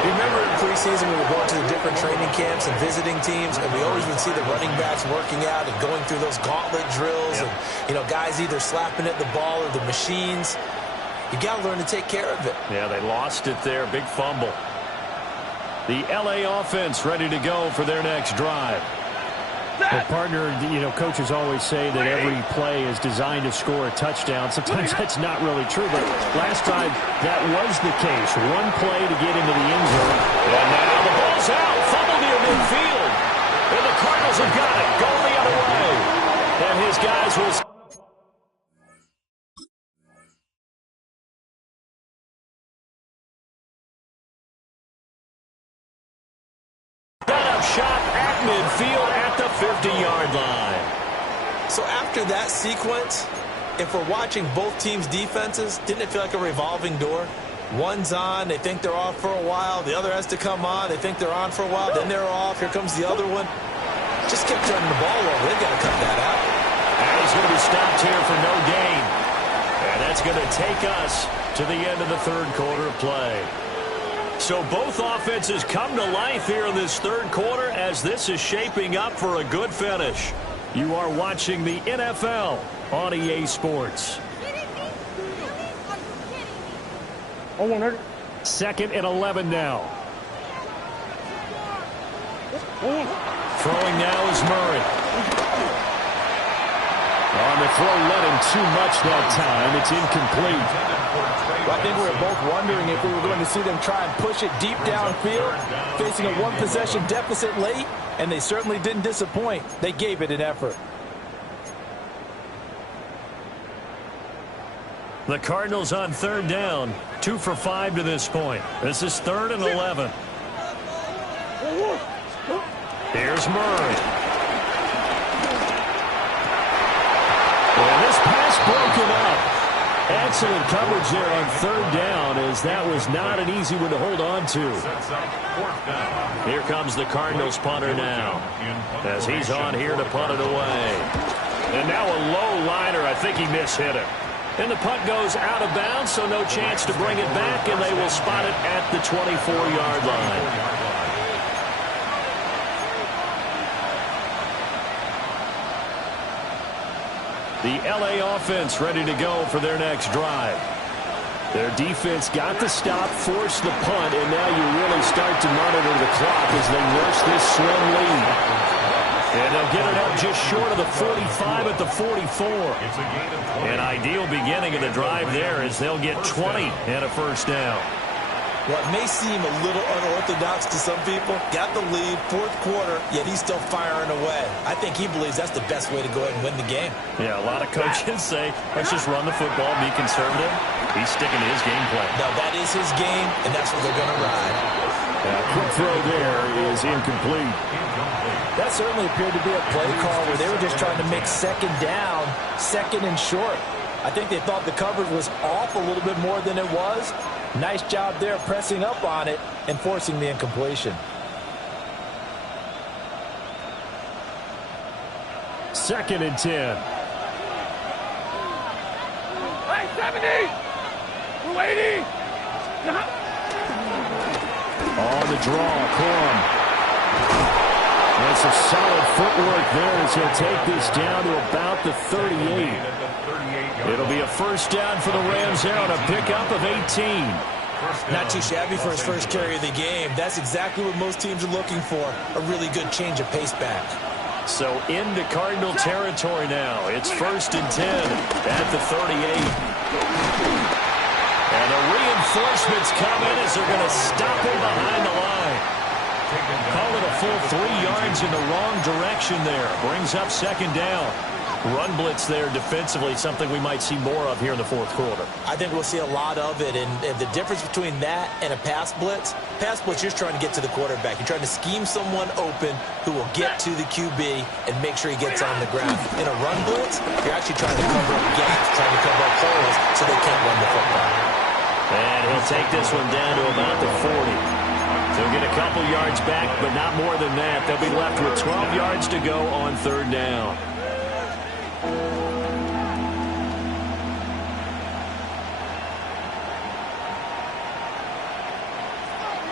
Remember in preseason we were going to the different training camps and visiting teams, and we always would see the running backs working out and going through those gauntlet drills, and guys either slapping at the ball or the machines. You got to learn to take care of it. Yeah, they lost it there. Big fumble. The LA offense ready to go for their next drive. Well, partner, coaches always say that every play is designed to score a touchdown. Sometimes that's not really true, but last time that was the case. One play to get into the end zone. And now the ball's out. Fumble near midfield. And the Cardinals have got it. Going the other way. And his guys will... shot at midfield at the 50-yard line. So after that sequence, if we're watching both teams' defenses, didn't it feel like a revolving door? One's on, they think they're off for a while. The other has to come on, they think they're on for a while. Then they're off. Here comes the other one. Just kept turning the ball over. They've got to cut that out. And he's going to be stopped here for no gain. And that's going to take us to the end of the third quarter of play. So both offenses come to life here in this third quarter as this is shaping up for a good finish. You are watching the NFL on EA Sports. Second and 11 now. Throwing now is Murray. On the throw, let him too much that time. It's incomplete. Well, I think we were both wondering if we were going to see them try and push it deep downfield, facing a one-possession deficit late, and they certainly didn't disappoint. They gave it an effort. The Cardinals on third down, 2 for 5 to this point. This is 3rd and 11. Here's Murray. And this pass broken up. Excellent coverage there on third down, as that was not an easy one to hold on to. Here comes the Cardinals punter now, as he's on here to punt it away. And now a low liner. I think he mishit it. And the punt goes out of bounds, so no chance to bring it back, and they will spot it at the 24-yard line. The LA offense ready to go for their next drive. Their defense got the stop, forced the punt, and now you really start to monitor the clock as they nurse this slim lead. And they'll get it up just short of the 45 at the 44. An ideal beginning of the drive there, as they'll get 20 and a first down. What may seem a little unorthodox to some people, got the lead, 4th quarter, yet he's still firing away. I think he believes that's the best way to go ahead and win the game. Yeah, a lot of coaches say, let's just run the football, be conservative. He's sticking to his game plan. No, that is his game, and that's what they're going to ride. Quick throw there is incomplete. That certainly appeared to be a play call where they were just trying to make second down, 2nd and short. I think they thought the coverage was off a little bit more than it was. Nice job there pressing up on it and forcing the incompletion. 2nd and 10. Hey, 70! We're waiting! On the draw, Corum. That's some solid footwork there as he'll take this down to about the 38. It'll be a first down for the Rams there on a pickup of 18. Not too shabby for his first carry of the game. That's exactly what most teams are looking for, a really good change of pace back. So into Cardinal territory now. It's 1st and 10 at the 38. And the reinforcements come in as they're going to stop him behind the line. Call it a full 3 yards in the wrong direction there. Brings up 2nd down. Run blitz there defensively, something we might see more of here in the 4th quarter. I think we'll see a lot of it, and the difference between that and a pass blitz, you're just trying to get to the quarterback. You're trying to scheme someone open who will get to the QB and make sure he gets on the ground. In a run blitz, you're actually trying to cover up gaps, trying to cover up holes so they can't run the football. And he'll take this one down to about the 40. They'll get a couple yards back, but not more than that. They'll be left with 12 yards to go on 3rd down.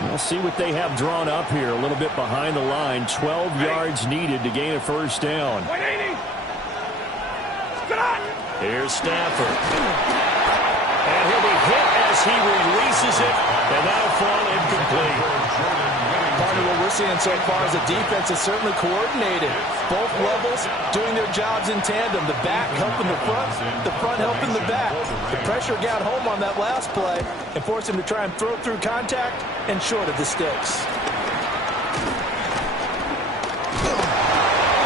We'll see what they have drawn up here. A little bit behind the line. 12 yards needed to gain a first down. 180! Here's Stafford. And he'll be hit as he releases it. And that'll fall incomplete. Part of what we're seeing so far is the defense is certainly coordinated. Both levels doing their jobs in tandem. The back helping the front helping the back. The pressure got home on that last play and forced him to try and throw through contact and short of the sticks.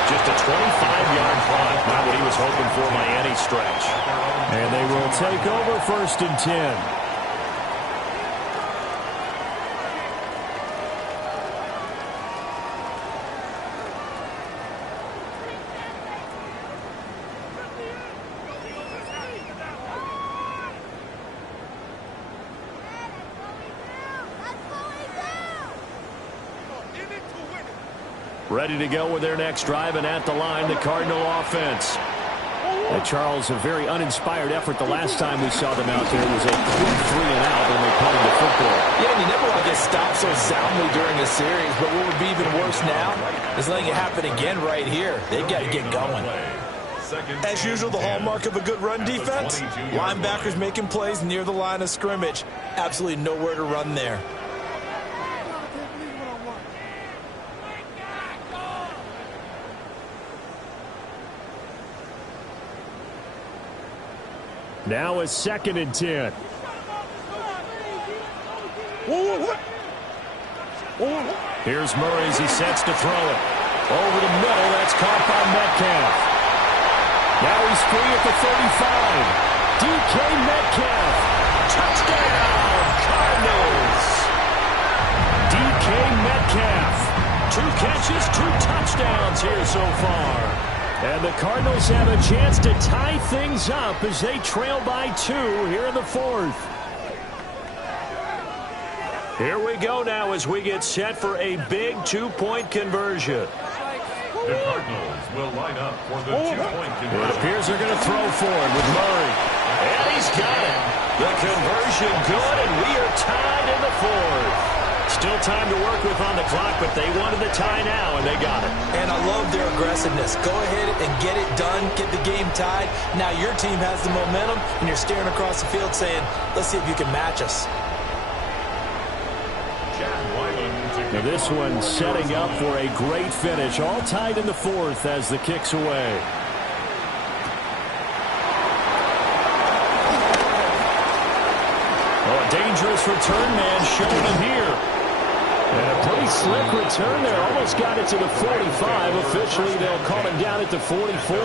Just a 25-yard punt. Not what he was hoping for by any stretch. And they will take over 1st and 10. Ready to go with their next drive, and at the line, the Cardinal offense. Charles, a very uninspired effort the last time we saw them out there. It was a quick 3-and-out when they punted the football. Yeah, and you never want to get stopped so soundly during a series, but what would be even worse now is letting it happen again right here. They've got to get going. As usual, the hallmark of a good run defense, linebackers making plays near the line of scrimmage. Absolutely nowhere to run there. Now it's 2nd and 10. Here's Murray as he sets to throw it. Over the middle, that's caught by Metcalf. Now he's free at the 35. DK Metcalf. Touchdown, Cardinals. DK Metcalf. 2 catches, 2 touchdowns here so far. And the Cardinals have a chance to tie things up as they trail by 2 here in the 4th. Here we go now as we get set for a big 2-point conversion. The Cardinals will line up for the 2-point conversion. It appears they're going to throw forward with Murray. And he's got it. The conversion good, and we are tied in the 4th. Still time to work with on the clock, but they wanted the tie now, and they got it. And I love their aggressiveness. Go ahead and get it done, get the game tied. Now your team has the momentum, and you're staring across the field saying, let's see if you can match us. Now this one setting up for a great finish. All tied in the 4th as the kick's away. Oh, a dangerous return man showing him here. And a pretty slick return there. Almost got it to the 45. Officially, they'll call him down at the 44.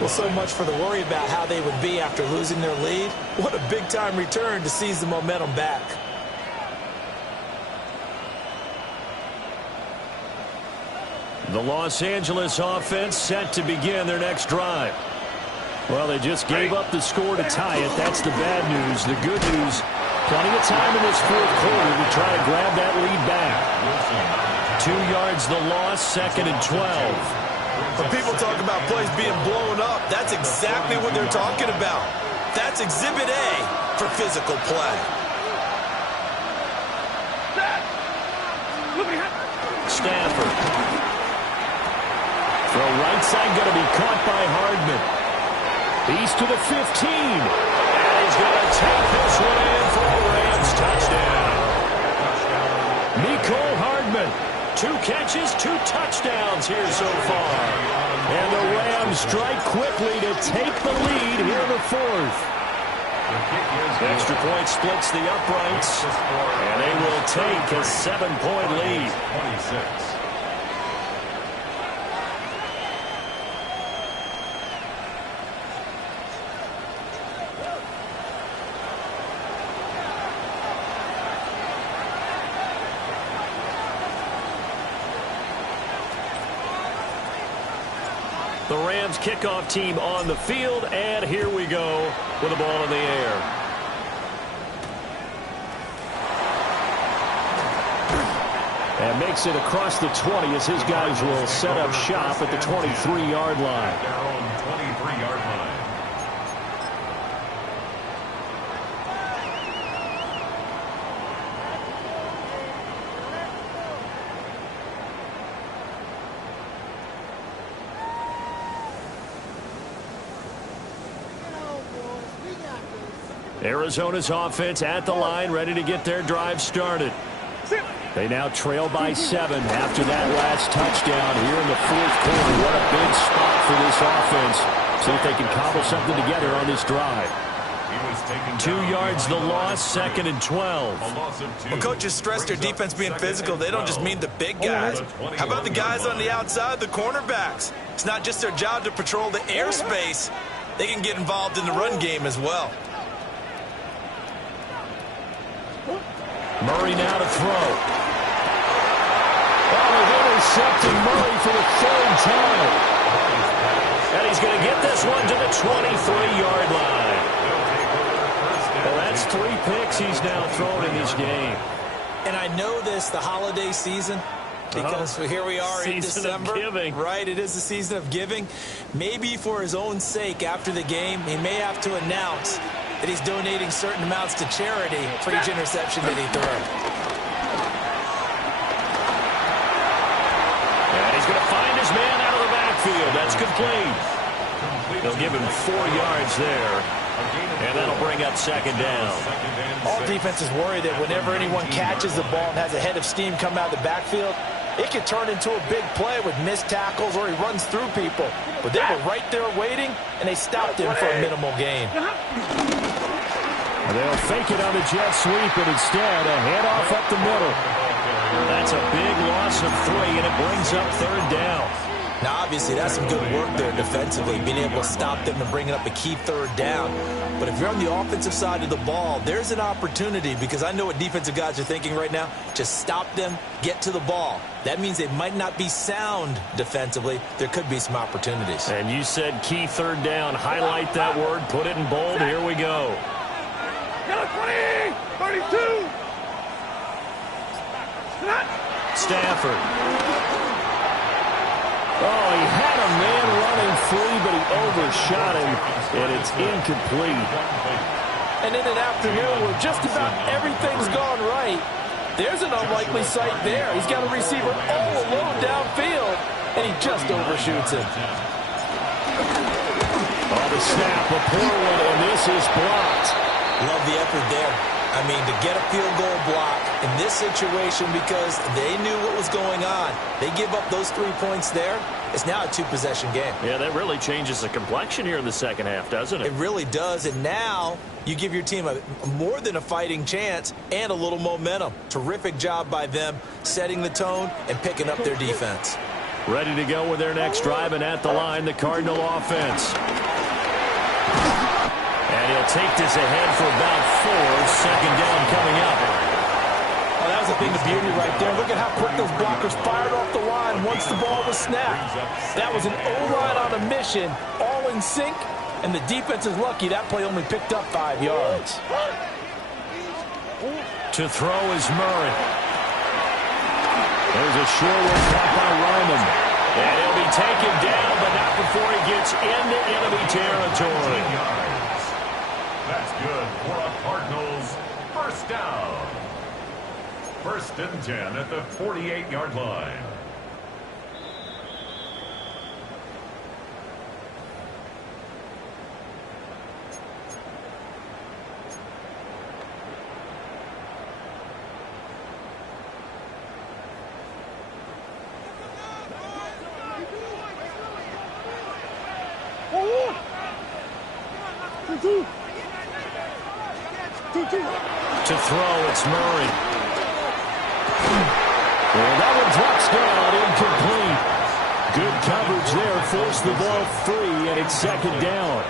Well, so much for the worry about how they would be after losing their lead. What a big-time return to seize the momentum back. The Los Angeles offense set to begin their next drive. Well, they just gave up the score to tie it. That's the bad news. The good news, plenty of time in this 4th quarter to try to grab that lead back. 2 yards the loss, 2nd and 12. When people talk about plays being blown up, that's exactly what they're talking about. That's Exhibit A for physical play. Stafford. Throw right side going to be caught by Hardman. He's to the 15. And he's going to take this one in for a Rams touchdown. Mecole Hardman. 2 catches, 2 touchdowns here so far. And the Rams strike quickly to take the lead here in the 4th. Extra point splits the uprights. And they will take a 7-point lead. 26. The Rams kickoff team on the field, and here we go with the ball in the air. And makes it across the 20 as his guys will set up shop at the 23-yard line. Their own 23-yard line. Arizona's offense at the line, ready to get their drive started. They now trail by 7 after that last touchdown here in the 4th quarter. What a big spot for this offense. See if they can cobble something together on this drive. 2 yards the loss, 2nd and 12. When coaches stress their defense being physical, they don't just mean the big guys. How about the guys on the outside, the cornerbacks? It's not just their job to patrol the airspace. They can get involved in the run game as well. Murray now to throw. Oh, they've intercepted Murray for the 3rd time. And he's going to get this one to the 23-yard line. Well, that's 3 picks he's now thrown in this game. And I know this, the holiday season, because here we are in December. Right, it is the season of giving. Maybe for his own sake after the game, he may have to announce that he's donating certain amounts to charity for each interception that he threw. And he's going to find his man out of the backfield. That's complete. They'll give him 4 yards there. And that'll bring up 2nd down. All defenses worry that whenever anyone catches the ball and has a head of steam come out of the backfield, it could turn into a big play with missed tackles or he runs through people. But they were right there waiting, and they stopped him for a minimal gain. They'll fake it on the jet sweep, and instead a handoff up the middle. That's a big loss of 3, and it brings up 3rd down. Now, obviously, that's some good work there defensively, being able to stop them and bringing up a key third down. But if you're on the offensive side of the ball, there's an opportunity, because I know what defensive guys are thinking right now. Just stop them, get to the ball. That means they might not be sound defensively. There could be some opportunities. And you said key third down. Highlight that word, put it in bold. Here we go. 20, 32. Stafford. Oh, he had a man running free, but he overshot him, and it's incomplete. And in an afternoon where just about everything's gone right, there's an unlikely sight there. He's got a receiver all alone downfield, and he just overshoots him. Oh, the snap, a poor one, and this is blocked. Love the effort there. I mean, to get a field goal block in this situation because they knew what was going on. They give up those 3 points there. It's now a 2-possession game. Yeah, that really changes the complexion here in the second half, doesn't it? It really does, and now you give your team more than a fighting chance and a little momentum. Terrific job by them setting the tone and picking up their defense. Ready to go with their next drive, and at the line, the Cardinal offense. And he'll take this ahead for about 4. Second down coming up. Oh, that was a thing of beauty right there. Look at how quick those blockers fired off the line once the ball was snapped. That was an O-line on a mission, all in sync, and the defense is lucky that play only picked up 5 yards. To throw is Murray. There's a sure one caught by Ryman. And he'll be taken down, but not before he gets into enemy territory. That's good for a Cardinals first down. 1st and 10 at the 48-yard line. To throw, it's Murray. Well, that one drops down, incomplete. Good coverage there, forced the ball free, and it's second down.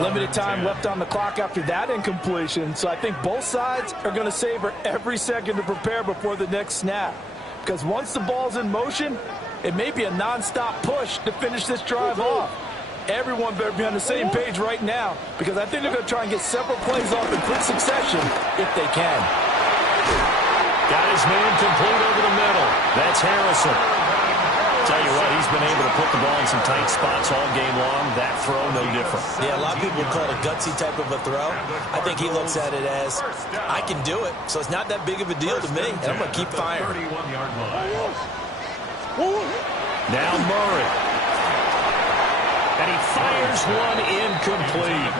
Limited time left on the clock after that incompletion, so I think both sides are going to savor every second to prepare before the next snap. Because once the ball's in motion, it may be a non-stop push to finish this drive off. Everyone better be on the same page right now, because I think they're going to try and get several plays off in quick succession if they can. Got his man complete over the middle. That's Harrison. Tell you what, he's been able to put the ball in some tight spots all game long. That throw, no different. Yeah, a lot of people would call it a gutsy type of a throw. I think he looks at it as, I can do it, so it's not that big of a deal to me, and I'm going to keep firing. Now Murray. And he fires one incomplete.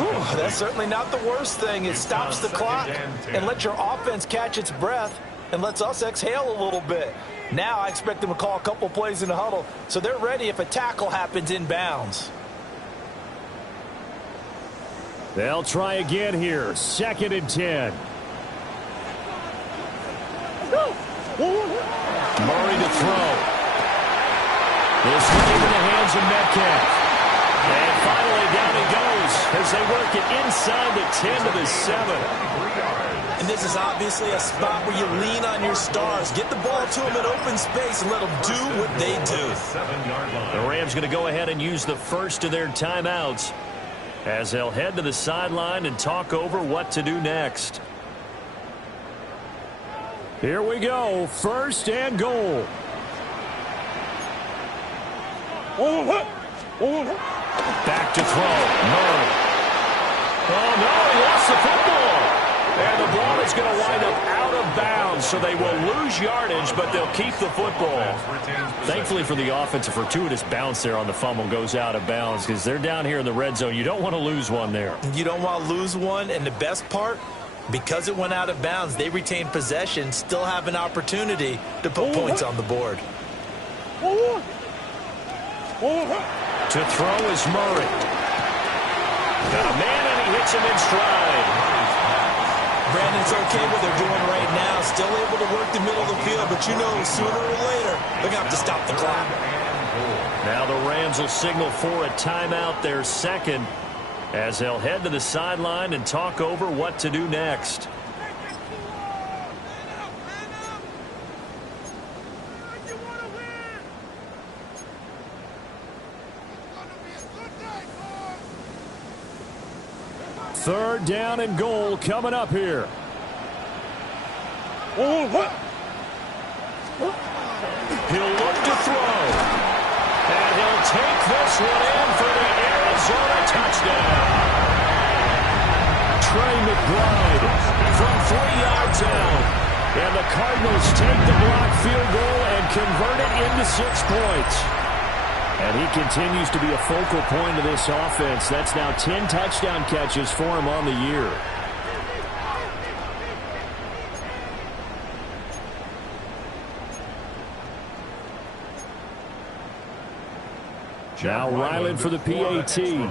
Ooh, that's certainly not the worst thing. It stops the clock and lets your offense catch its breath and lets us exhale a little bit. Now I expect them to call a couple plays in the huddle, so they're ready if a tackle happens inbounds. They'll try again here. 2nd and 10. Murray to throw. This one in the hands of Metcalf. And finally down he goes as they work it inside the 10 to the 7. And this is obviously a spot where you lean on your stars. Get the ball to them in open space and let them do what they do. The Rams going to go ahead and use the first of their timeouts as they'll head to the sideline and talk over what to do next. Here we go. 1st and goal. Back to throw. Murray. Oh, no, he lost the football. And the ball is going to wind up out of bounds, so they will lose yardage, but they'll keep the football. Thankfully for the offense, a fortuitous bounce there on the fumble goes out of bounds because they're down here in the red zone. You don't want to lose one there. You don't want to lose one, and the best part, because it went out of bounds, they retain possession, still have an opportunity to put points on the board. To throw is Murray. Got a man, and he hits him in stride. Brandon, it's okay what they're doing right now. Still able to work the middle of the field, but you know sooner or later they're going to have to stop the clock. Now the Rams will signal for a timeout, their second, as they'll head to the sideline and talk over what to do next. Third down and goal coming up here. Oh, what? He'll look to throw. And he'll take this one in for the Arizona touchdown. Trey McBride from 3 yards out. And the Cardinals take the blocked field goal and convert it into 6 points. And he continues to be a focal point of this offense. That's now 10 touchdown catches for him on the year. Now Ryland for the PAT. And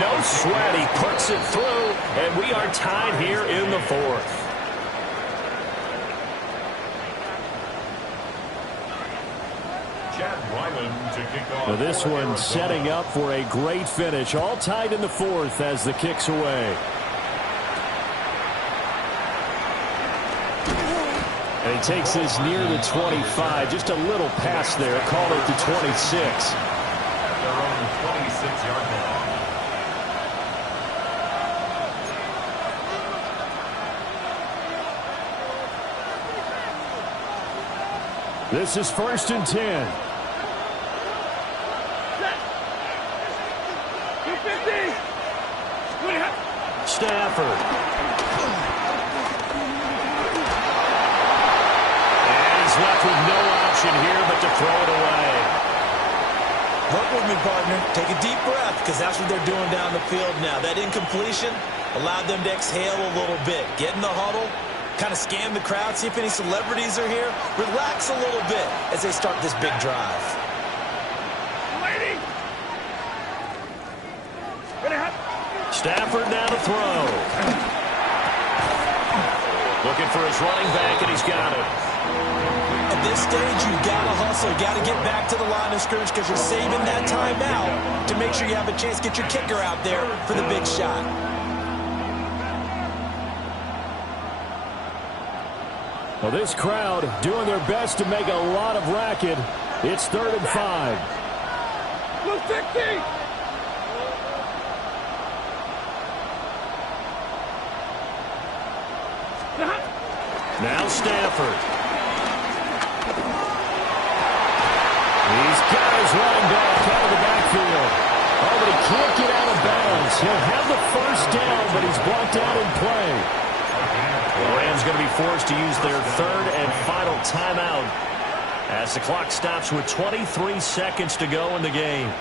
no sweat. He puts it through. And we are tied here in the 4th. Now this one setting up for a great finish. All tied in the 4th as the kick's away. And he takes this near the 25. Just a little pass there. Call it the 26. Their own 26-yard line. This is 1st and 10. Stafford. And he's left with no option here but to throw it away. Work with me, partner. Take a deep breath, because that's what they're doing down the field now. That incompletion allowed them to exhale a little bit. Get in the huddle, kind of scan the crowd, see if any celebrities are here. Relax a little bit as they start this big drive. Stafford now to throw. Looking for his running back, and he's got it. At this stage, you've got to hustle. Got to get back to the line of scrimmage because you're saving that timeout to make sure you have a chance to get your kicker out there for the big shot. Well, this crowd doing their best to make a lot of racket. It's 3rd and 5. Blue 60! Now Stafford. He's got his running back out of the backfield. Oh, but he can't get out of bounds. He'll have the 1st down, but he's blocked out in play. The Rams going to be forced to use their 3rd and final timeout as the clock stops with 23 seconds to go in the game.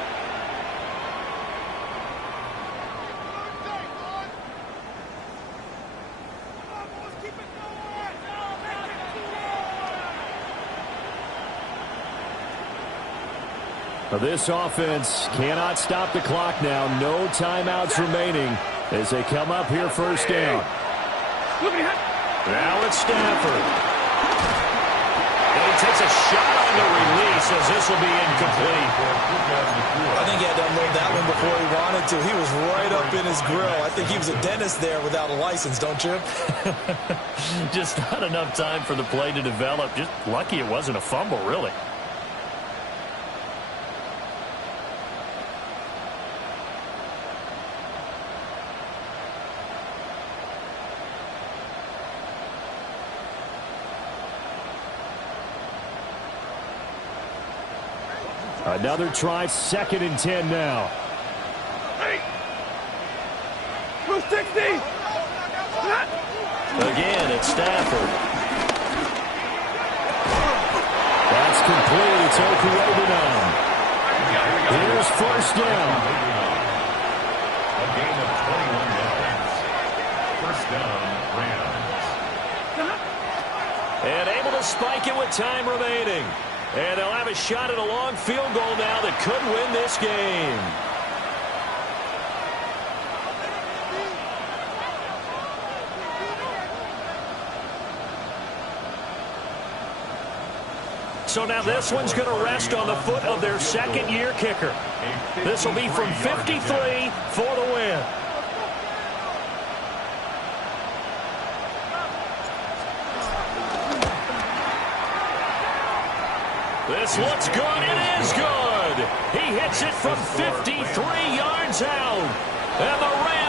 This offense cannot stop the clock now. No timeouts remaining as they come up here 1st down. Now it's Stafford. And he takes a shot on the release as this will be incomplete. I think he had to unload that one before he wanted to. He was right up in his grill. I think he was a dentist there without a license, don't you? Just not enough time for the play to develop. Just lucky it wasn't a fumble, really. Another try, 2nd and 10 now. Hey! Blue 60! Again, it's Stafford. That's complete. It's Okuegbunam. Here's 1st down. A gain of 21 yards. 1st down, Rams. And able to spike it with time remaining. And they'll have a shot at a long field goal now that could win this game. So now this one's going to rest on the foot of their second-year kicker. This will be from 53 for the win. This looks good. It is good. He hits it from 53 yards out.